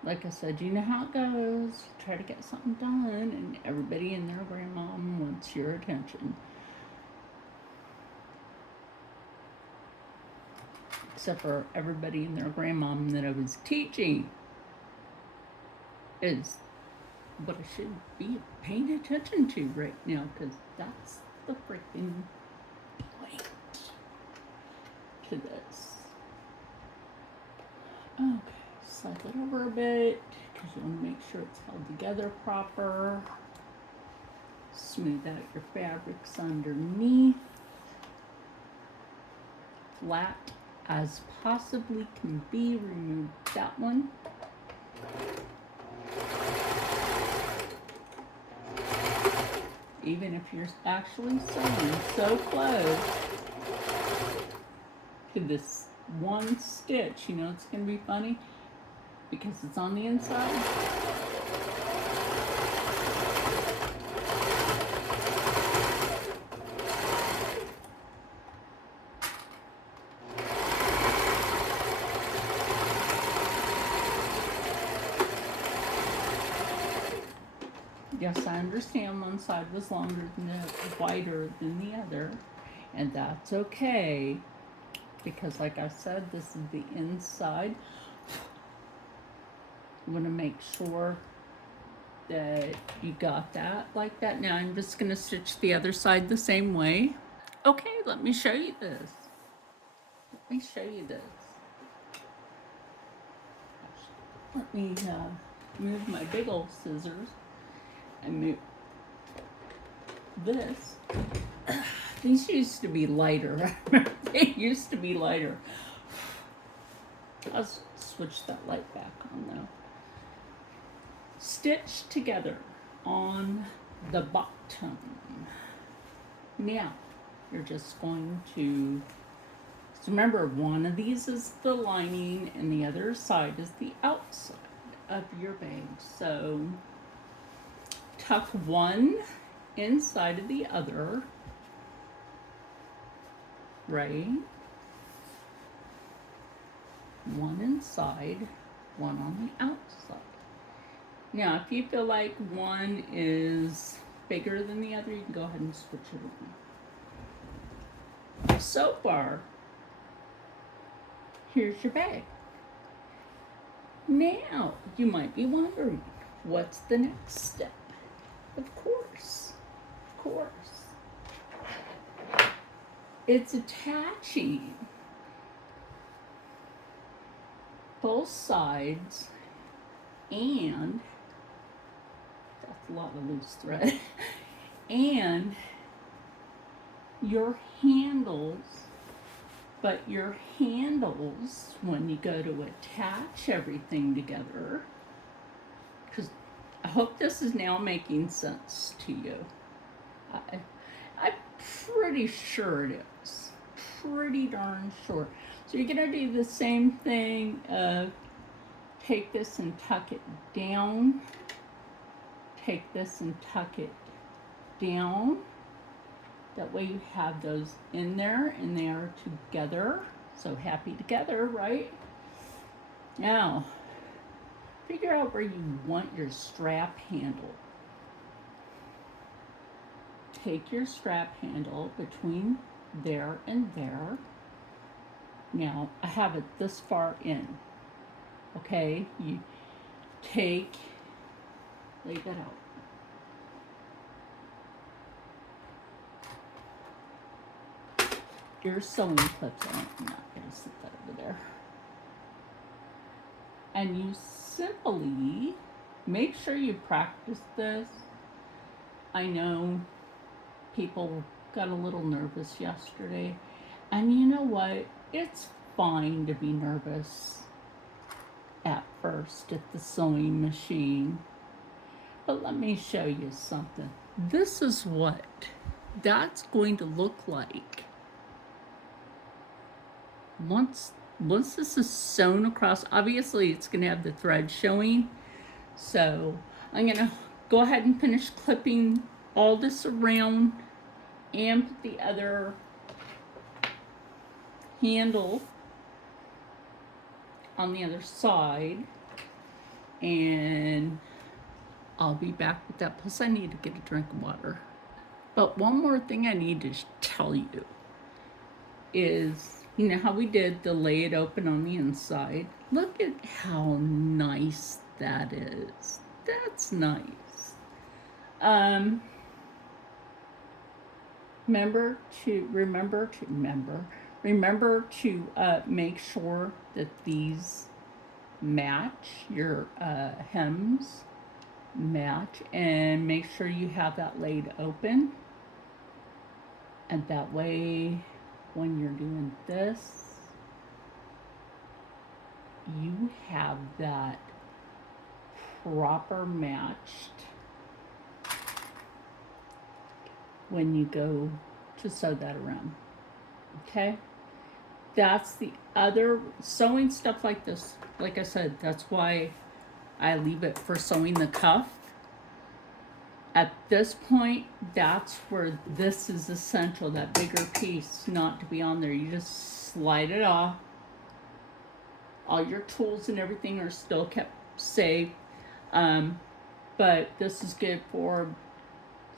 Like I said, you know how it goes. You try to get something done and everybody and their grandmom wants your attention. Except for everybody and their grandmom that I was teaching is what I should be paying attention to right now, because that's the freaking point to this. Okay, slide that over a bit because you want to make sure it's held together proper. Smooth out your fabrics underneath. Flat as possibly can be. Remove that one. Even if you're actually sewing so close to this one stitch, you know it's going to be funny because it's on the inside. Yes, I understand one side was longer than wider than the other, and that's okay, because like I said, this is the inside. You want to make sure that you got that like that. Now I'm just going to stitch the other side the same way. Okay, let me show you this. Let me move my big old scissors and move this. These used to be lighter. They used to be lighter. I'll switch that light back on though. Stitch together on the bottom. Now, you're just going to, so remember, one of these is the lining and the other side is the outside of your bag. So tuck one inside of the other, right? One inside, one on the outside. Now, if you feel like one is bigger than the other, you can go ahead and switch it around. So far, here's your bag. Now, you might be wondering, what's the next step? Of course. It's attaching both sides, and that's a lot of loose thread, and your handles. But your handles, when you go to attach everything together, because I hope this is now making sense to you. I'm pretty sure it is. Pretty darn sure. So you're going to do the same thing. Take this and tuck it down. Take this and tuck it down. That way you have those in there and they are together. So happy together, right? Now, figure out where you want your strap handle. Take your strap handle between there and there. Now, I have it this far in. Okay, you lay that out. Your sewing clips on. I'm not going to sit that over there. And you simply make sure you practice this. I know people got a little nervous yesterday. And you know what? It's fine to be nervous at first at the sewing machine. But let me show you something. This is what that's going to look like once this is sewn across. Obviously it's going to have the thread showing, so I'm going to go ahead and finish clipping all this around and put the other handle on the other side, and I'll be back with that. Plus I need to get a drink of water. But one more thing I need to tell you is, you know how we did the lay it open on the inside? Look at how nice that is. That's nice. Remember to make sure that these match, your hems match, and make sure you have that laid open. And that way, when you're doing this, you have that proper matched when you go to sew that around. Okay? That's the other sewing stuff like this. Like I said, that's why I leave it for sewing the cuff. At this point, that's where this is essential, that bigger piece not to be on there. You just slide it off. All your tools and everything are still kept safe. But this is good for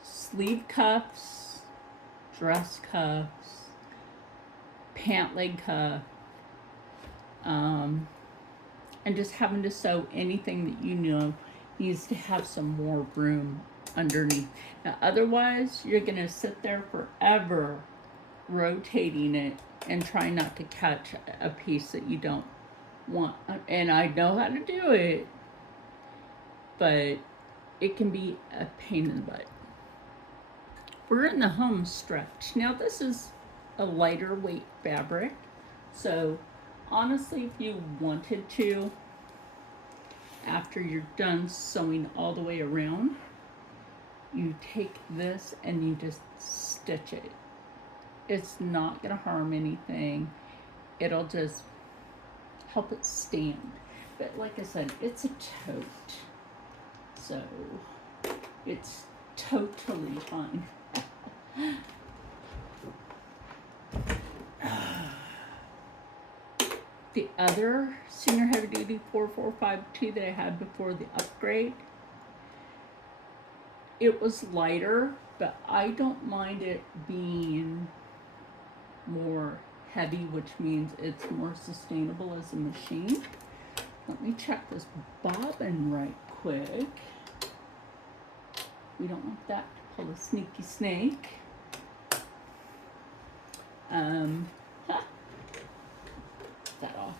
sleeve cuffs, dress cuffs, pant leg cuff, and just having to sew anything that you know needs to have some more room underneath. Now otherwise you're gonna sit there forever rotating it and trying not to catch a piece that you don't want. And I know how to do it, but it can be a pain in the butt. We're in the home stretch. Now this is a lighter weight fabric, so honestly, if you wanted to, after you're done sewing all the way around, you take this and you just stitch it. It's not gonna harm anything. It'll just help it stand. But like I said, it's a tote, so it's totally fine. The other senior heavy duty 4452 that I had before the upgrade, it was lighter, but I don't mind it being more heavy, which means it's more sustainable as a machine. Let me check this bobbin right quick. We don't want that to pull a sneaky snake. That off.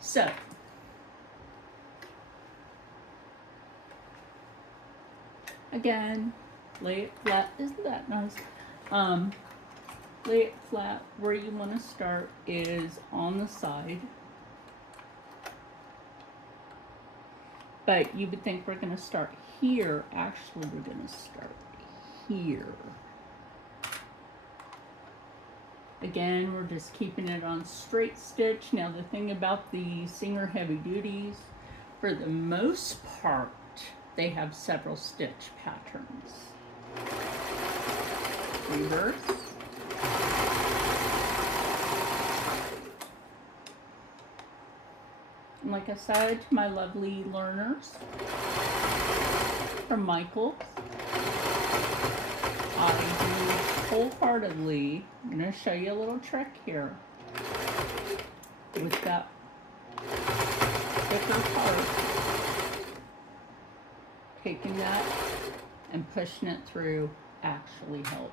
So again, lay it flat. Isn't that nice? Lay it flat. Where you want to start is on the side, but you would think we're going to start here. Actually, we're going to start here. Again, we're just keeping it on straight stitch. Now the thing about the Singer heavy duties, for the most part, they have several stitch patterns. Reverse. And like I said to my lovely learners from Michael's, I do wholeheartedly. I'm going to show you a little trick here with that thicker part. Taking that and pushing it through actually helps.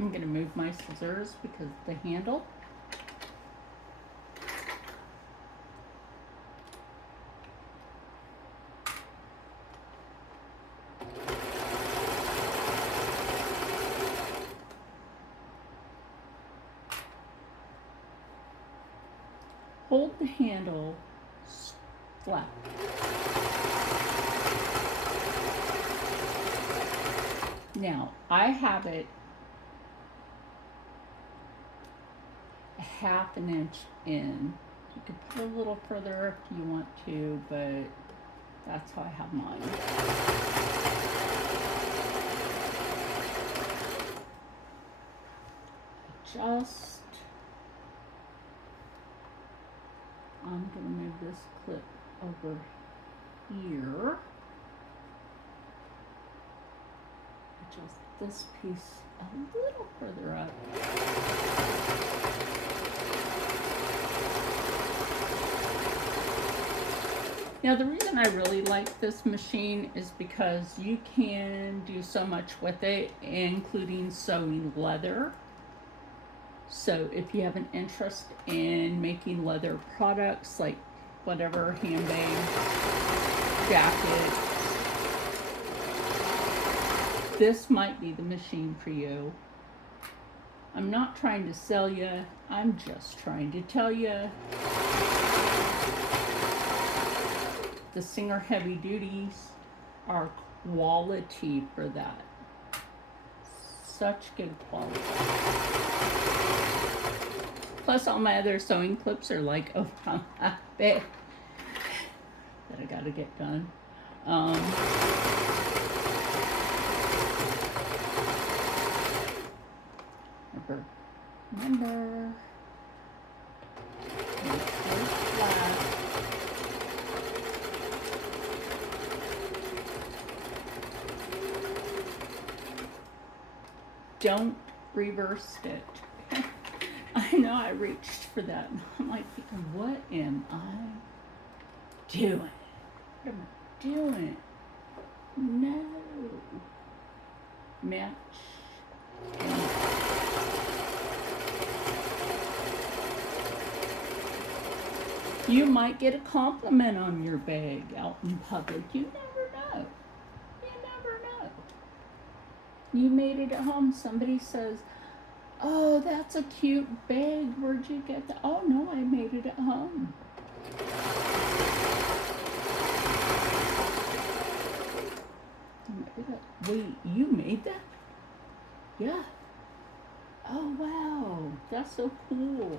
I'm going to move my scissors because the handle. Hold the handle flat. Now, I have it a ½ inch in. You could put a little further if you want to, but that's how I have mine. I'm going to move this clip over here. Adjust this piece a little further up. Now the reason I really like this machine is because you can do so much with it, including sewing leather. So if you have an interest in making leather products, like whatever, handbags, jackets, this might be the machine for you. I'm not trying to sell you, I'm just trying to tell you. The Singer Heavy Duties are quality for that. Such good quality. Plus all my other sewing clips are like, oh, big that I gotta get done. Remember, make sure it's flat. Don't reverse stitch. I know I reached for that. I'm like, what am I doing? What am I doing? No. Match. You might get a compliment on your bag out in public. You never know. You never know. You made it at home. Somebody says, oh, that's a cute bag. Where'd you get that? Oh, no, I made it at home. Wait, you made that? Yeah. Oh, wow. That's so cool.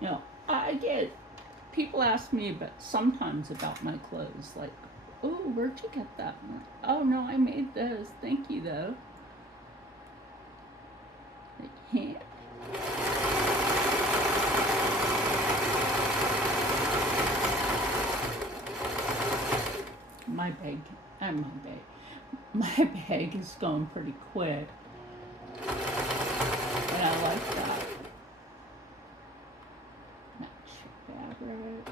You know, I get people ask me sometimes about my clothes, like, oh, where'd you get that one? Oh, no, I made those. Thank you, though. They can't. My bag is going pretty quick. And I like that. Match fabric.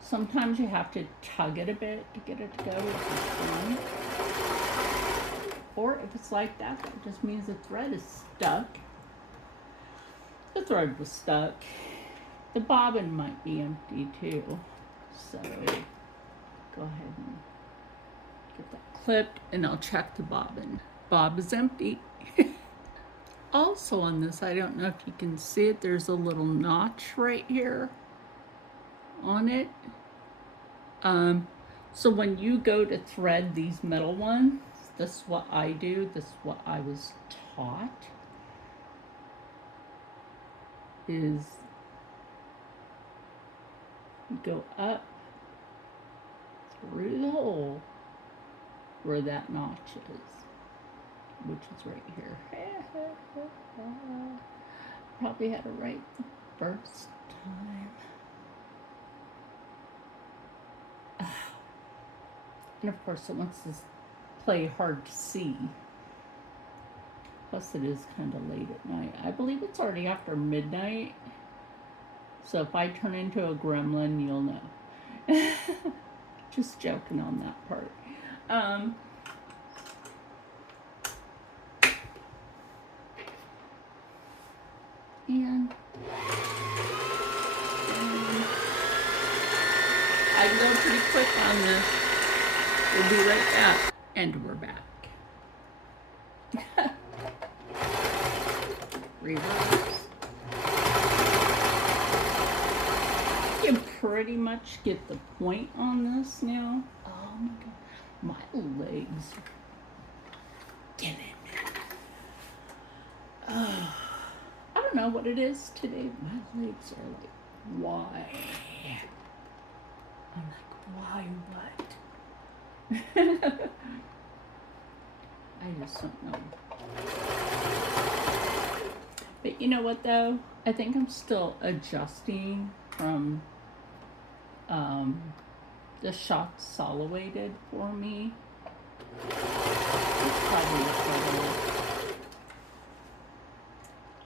Sometimes you have to tug it a bit to get it to go, which is fun. Or if it's like that, that just means the thread is stuck. The thread was stuck. The bobbin might be empty too. So go ahead and get that clipped and I'll check the bobbin. Bob is empty. Also on this, I don't know if you can see it, there's a little notch right here on it. So when you go to thread these metal ones, this is what I do, this is what I was taught, is you go up through the hole where that notch is, which is right here. Probably had it right the first time. And of course it wants to play hard to see. Plus it is kind of late at night. I believe it's already after midnight. So if I turn into a gremlin, you'll know. Just joking on that part. And I go pretty quick on this. We'll be right back. And we're back. Reverse. You can pretty much get the point on this now. Oh my god. My legs are getting it. Oh, I don't know what it is today. My legs are like, why? I'm like, why what? I just don't know. But you know what though? I think I'm still adjusting from the shots solid for me. It's probably the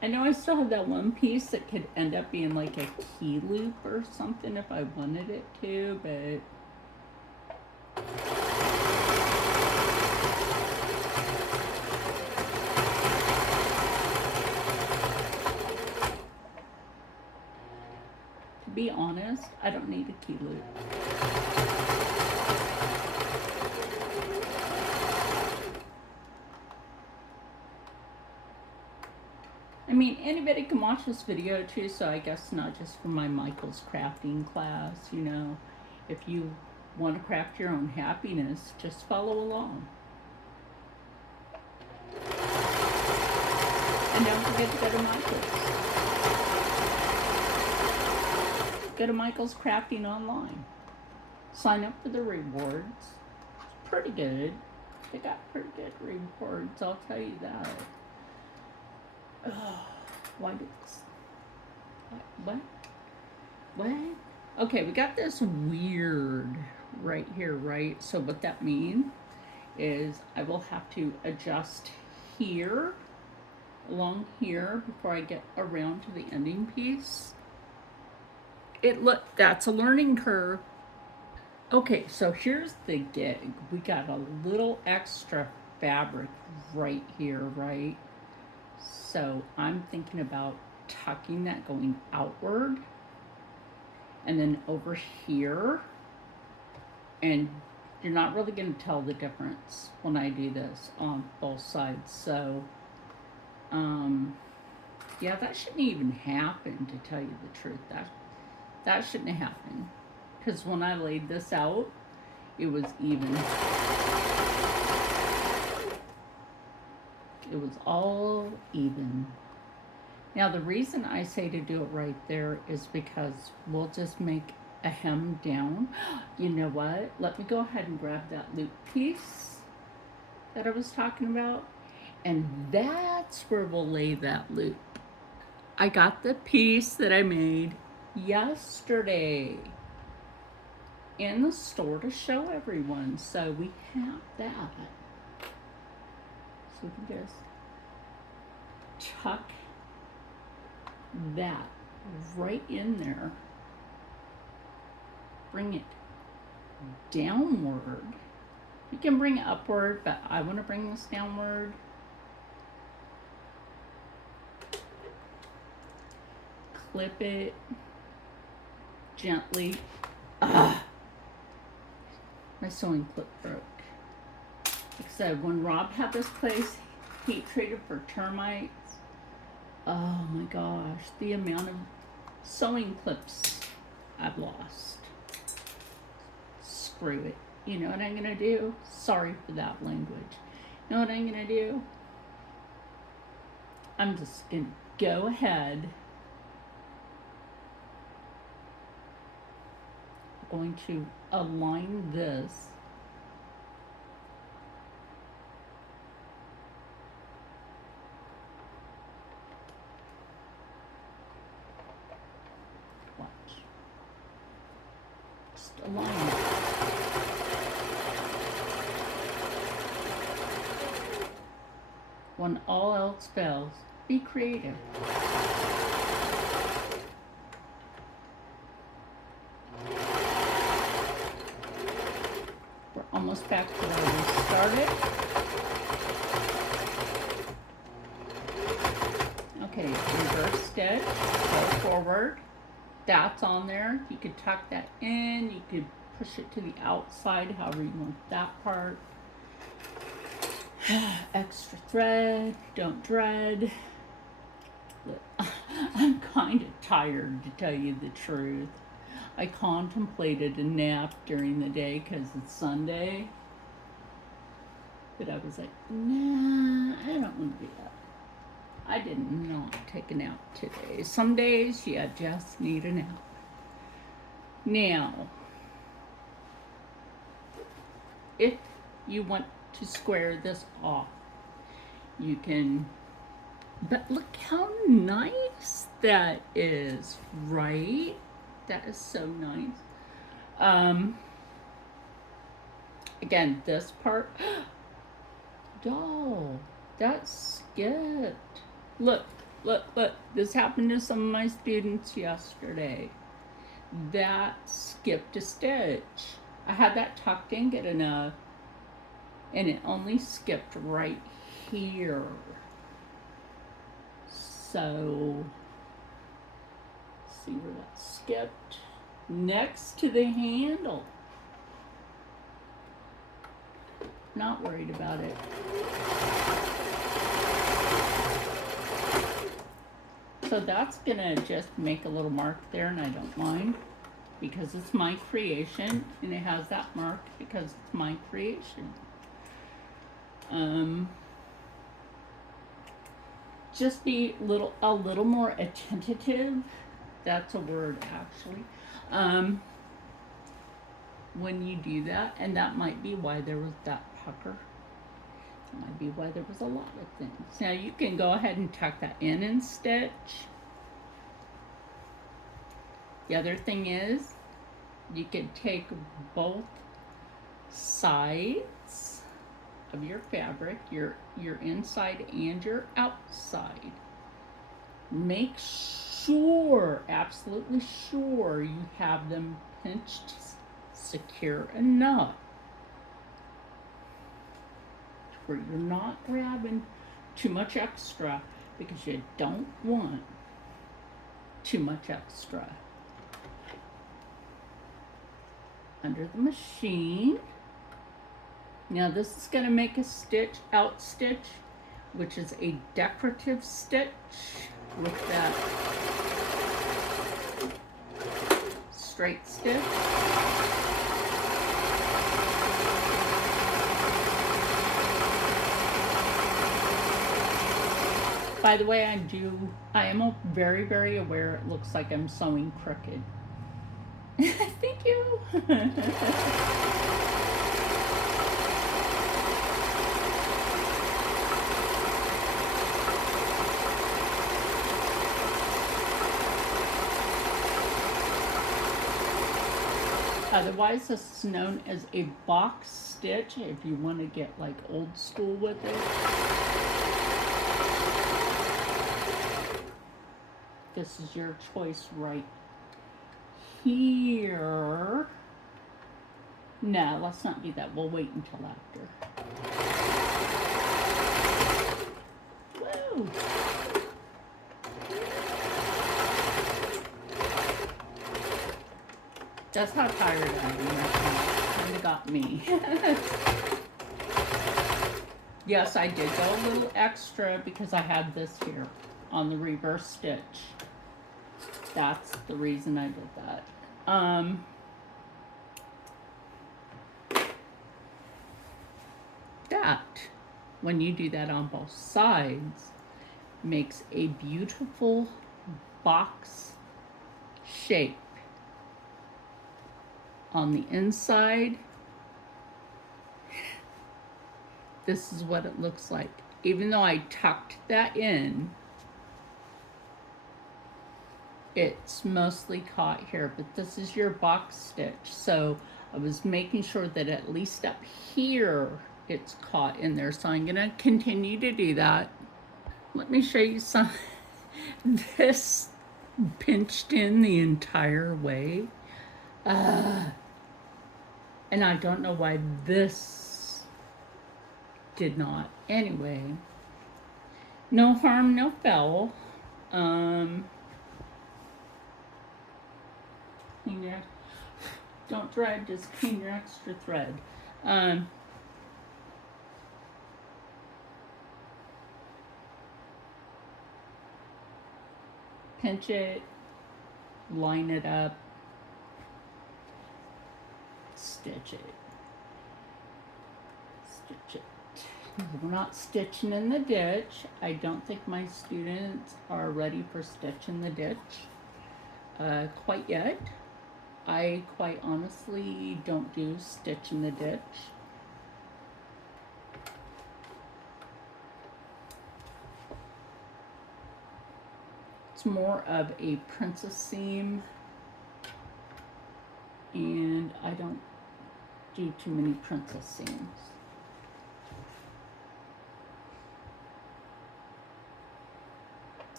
I know I still have that one piece that could end up being like a key loop or something if I wanted it to, but to be honest, I don't need a key loop. I mean, anybody can watch this video too, so I guess not just for my Michael's crafting class, you know. If you want to craft your own happiness, just follow along. And don't forget to go to Michael's. Go to Michael's Crafting Online. Sign up for the rewards. It's pretty good. They got pretty good rewards, I'll tell you that. Oh, why did this? What? Okay, we got this weird right here, right? So what that means is I will have to adjust here, along here, before I get around to the ending piece. That's a learning curve. Okay, so here's the gig. We got a little extra fabric right here, right? So I'm thinking about tucking that going outward and then over here, and you're not really going to tell the difference when I do this on both sides. So yeah, that shouldn't even happen, to tell you the truth. That shouldn't have happened, because when I laid this out, it was even. It was all even. Now the reason I say to do it right there is because we'll just make a hem down. You know what? Let me go ahead and grab that loop piece that I was talking about, and that's where we'll lay that loop. I got the piece that I made yesterday in the store to show everyone, so we have that. So we can just tuck that right in there, bring it downward. You can bring it upward, but I want to bring this downward. Clip it gently. My sewing clip broke. Like I said, when Rob had this place heat treated for termites, oh my gosh, the amount of sewing clips I've lost. screw it. You know what I'm going to do? Sorry for that language. You know what I'm going to do? I'm just going to go ahead. I'm going to align this. Watch. Just align it. When all else fails, be creative. We're almost back to where we started. Okay, reverse stitch, go forward. That's on there. You could tuck that in. You could push it to the outside, however you want that part. Extra thread, don't dread. Look, I'm kind of tired, to tell you the truth. I contemplated a nap during the day because it's Sunday. But I was like, nah, I don't want to do that. I did not take a nap today. Some days you just need a nap. Now, if you want to square this off, you can, but look how nice that is, right? That is so nice. Again, this part, doll, that skipped. Look, this happened to some of my students yesterday. That skipped a stitch. I had that tucked in good enough, and it only skipped right here. So, see where that skipped? Next to the handle. Not worried about it. So that's gonna just make a little mark there, and I don't mind because it's my creation, and it has that mark because it's my creation. Just be a little more attentive. That's a word, actually. When you do that, and that might be why there was that pucker. That might be why there was a lot of things. Now you can go ahead and tuck that in and stitch. The other thing is, you can take both sides of your fabric, your inside and your outside. Make sure, absolutely sure, you have them pinched secure enough where you're not grabbing too much extra, because you don't want too much extra. Under the machine. Now this is going to make a out stitch, which is a decorative stitch with that straight stitch. By the way, I am very, very aware it looks like I'm sewing crooked. Thank you. Otherwise, this is known as a box stitch if you want to get like old school with it. This is your choice right here. No, let's not do that. We'll wait until after. Woo! That's how tired I am right now. Kind of got me. Yes, I did go a little extra because I had this here on the reverse stitch. That's the reason I did that. that, when you do that on both sides, makes a beautiful box shape on the inside. This is what it looks like. Even though I tucked that in, it's mostly caught here, but this is your box stitch. So I was making sure that at least up here it's caught in there. So I'm gonna continue to do that. Let me show you some. This pinched in the entire way. And I don't know why this did not. Anyway, no harm, no foul. Clean your, don't dry, just clean your extra thread. Pinch it, line it up, stitch it. Stitch it. We're not stitching in the ditch. I don't think my students are ready for stitching the ditch quite yet. I quite honestly don't do stitch in the ditch. It's more of a princess seam, and I don't do too many princess seams.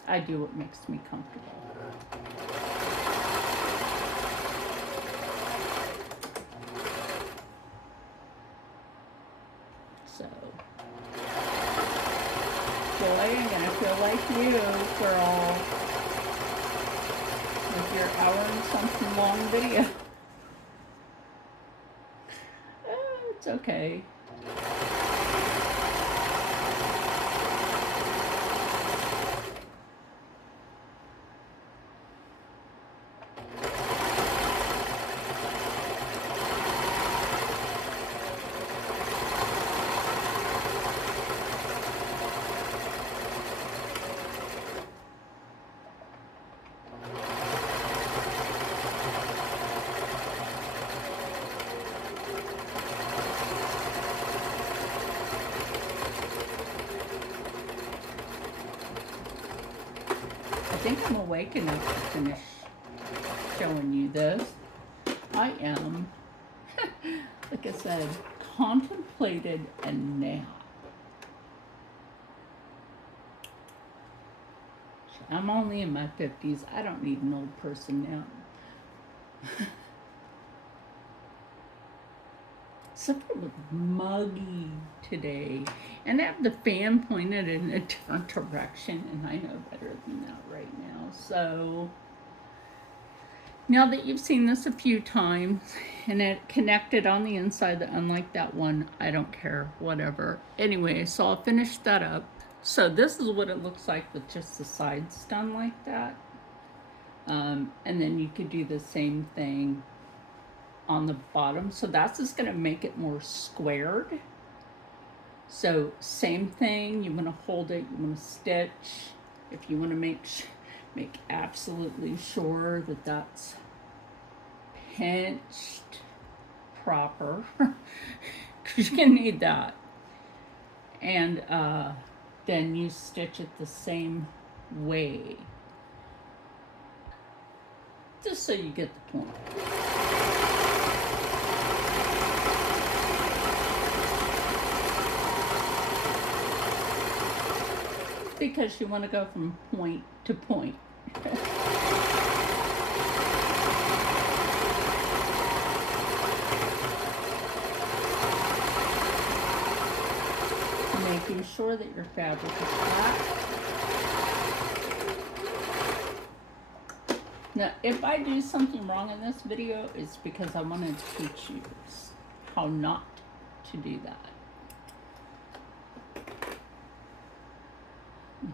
I do what makes me comfortable. So, Joy, I'm gonna feel like you, girl, with your hour and something long video. It's okay. I think I'm awake enough to finish showing you this. I am, like I said, contemplated a nap. I'm only in my 50s. I don't need an old person nap. Except it was muggy today, and I have the fan pointed in a different direction, and I know better than that right now. So now that you've seen this a few times and it connected on the inside, unlike that one, I don't care, whatever. Anyway, so I'll finish that up. So this is what it looks like with just the sides done like that. And then you could do the same thing on the bottom. So that's just going to make it more squared. So same thing, you want to hold it, you want to stitch. If you want to make absolutely sure that that's pinched proper, because you're going to need that. And then you stitch it the same way. Just so you get the point. Because you want to go from point to point. Making sure that your fabric is flat. Now, if I do something wrong in this video, it's because I want to teach you how not to do that.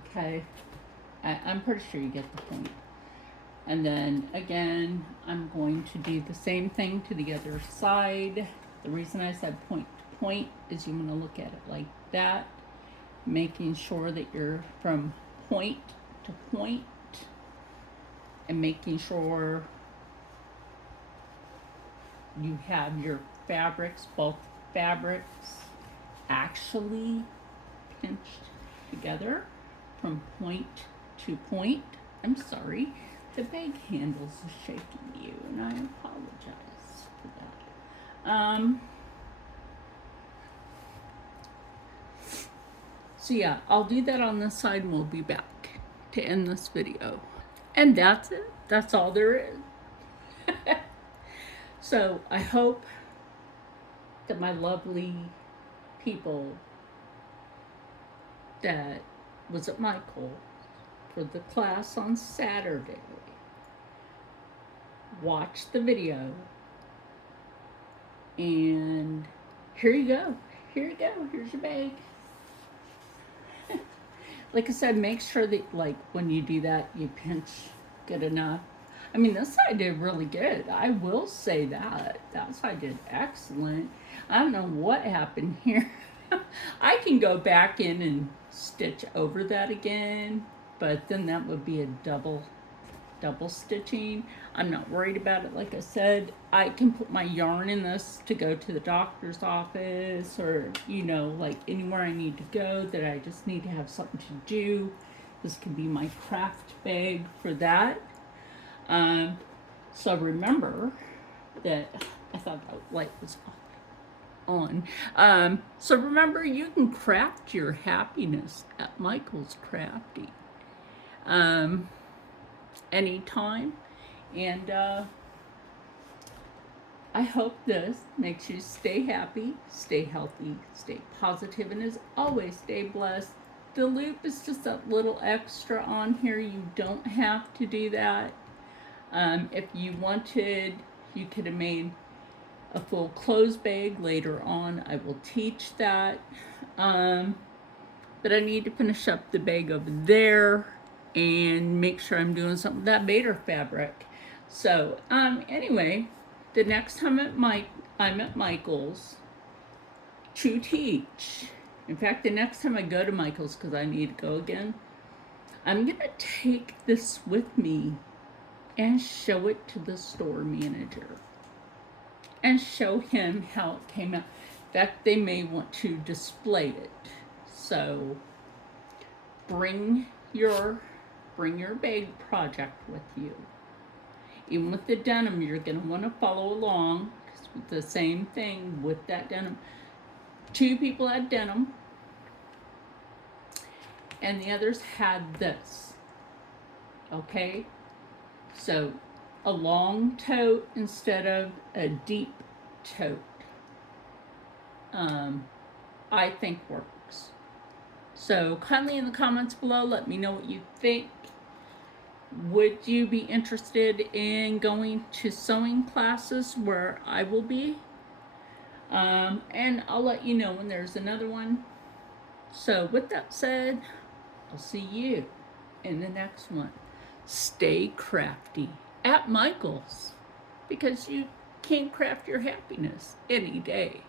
Okay, I'm pretty sure you get the point. And then again, I'm going to do the same thing to the other side. The reason I said point to point is you want to look at it like that, making sure that you're from point to point, and making sure you have your fabrics, both fabrics, actually pinched together from point to point. I'm sorry, the bag handles are shaking you, and I apologize for that. So yeah, I'll do that on this side and we'll be back to end this video. And that's it. That's all there is. So I hope that my lovely people that was at Michael for the class on Saturday watch the video, and here you go. Here's your bag. Like I said, make sure that, like, when you do that, you pinch good enough. I mean, this side did really good. I will say that. That side did excellent. I don't know what happened here. I can go back in and stitch over that again, but then that would be a double stitching. I'm not worried about it. Like I said, I can put my yarn in this to go to the doctor's office, or, you know, like anywhere I need to go that I just need to have something to do. This can be my craft bag for that. So remember that I thought that light was on. So remember, you can craft your happiness at Michael's Crafty anytime, and I hope this makes you stay happy, stay healthy, stay positive, and as always, stay blessed. The loop is just a little extra on here. You don't have to do that. If you wanted, you could have made a full clothes bag later on. I will teach that. But I need to finish up the bag over there and make sure I'm doing something with that Vader fabric. So, anyway, the next time I'm at Michael's to teach. In fact, the next time I go to Michael's, because I need to go again, I'm going to take this with me and show it to the store manager and show him how it came out. In fact, they may want to display it. So bring your bag project with you. Even with the denim, you're going to want to follow along, because with the same thing with that denim. 2 people had denim, and the others had this. Okay? So a long tote instead of a deep tote, I think works. So kindly in the comments below, let me know what you think. Would you be interested in going to sewing classes where I will be? And I'll let you know when there's another one. So with that said, I'll see you in the next one. Stay crafty at Michael's, because you can craft your happiness any day.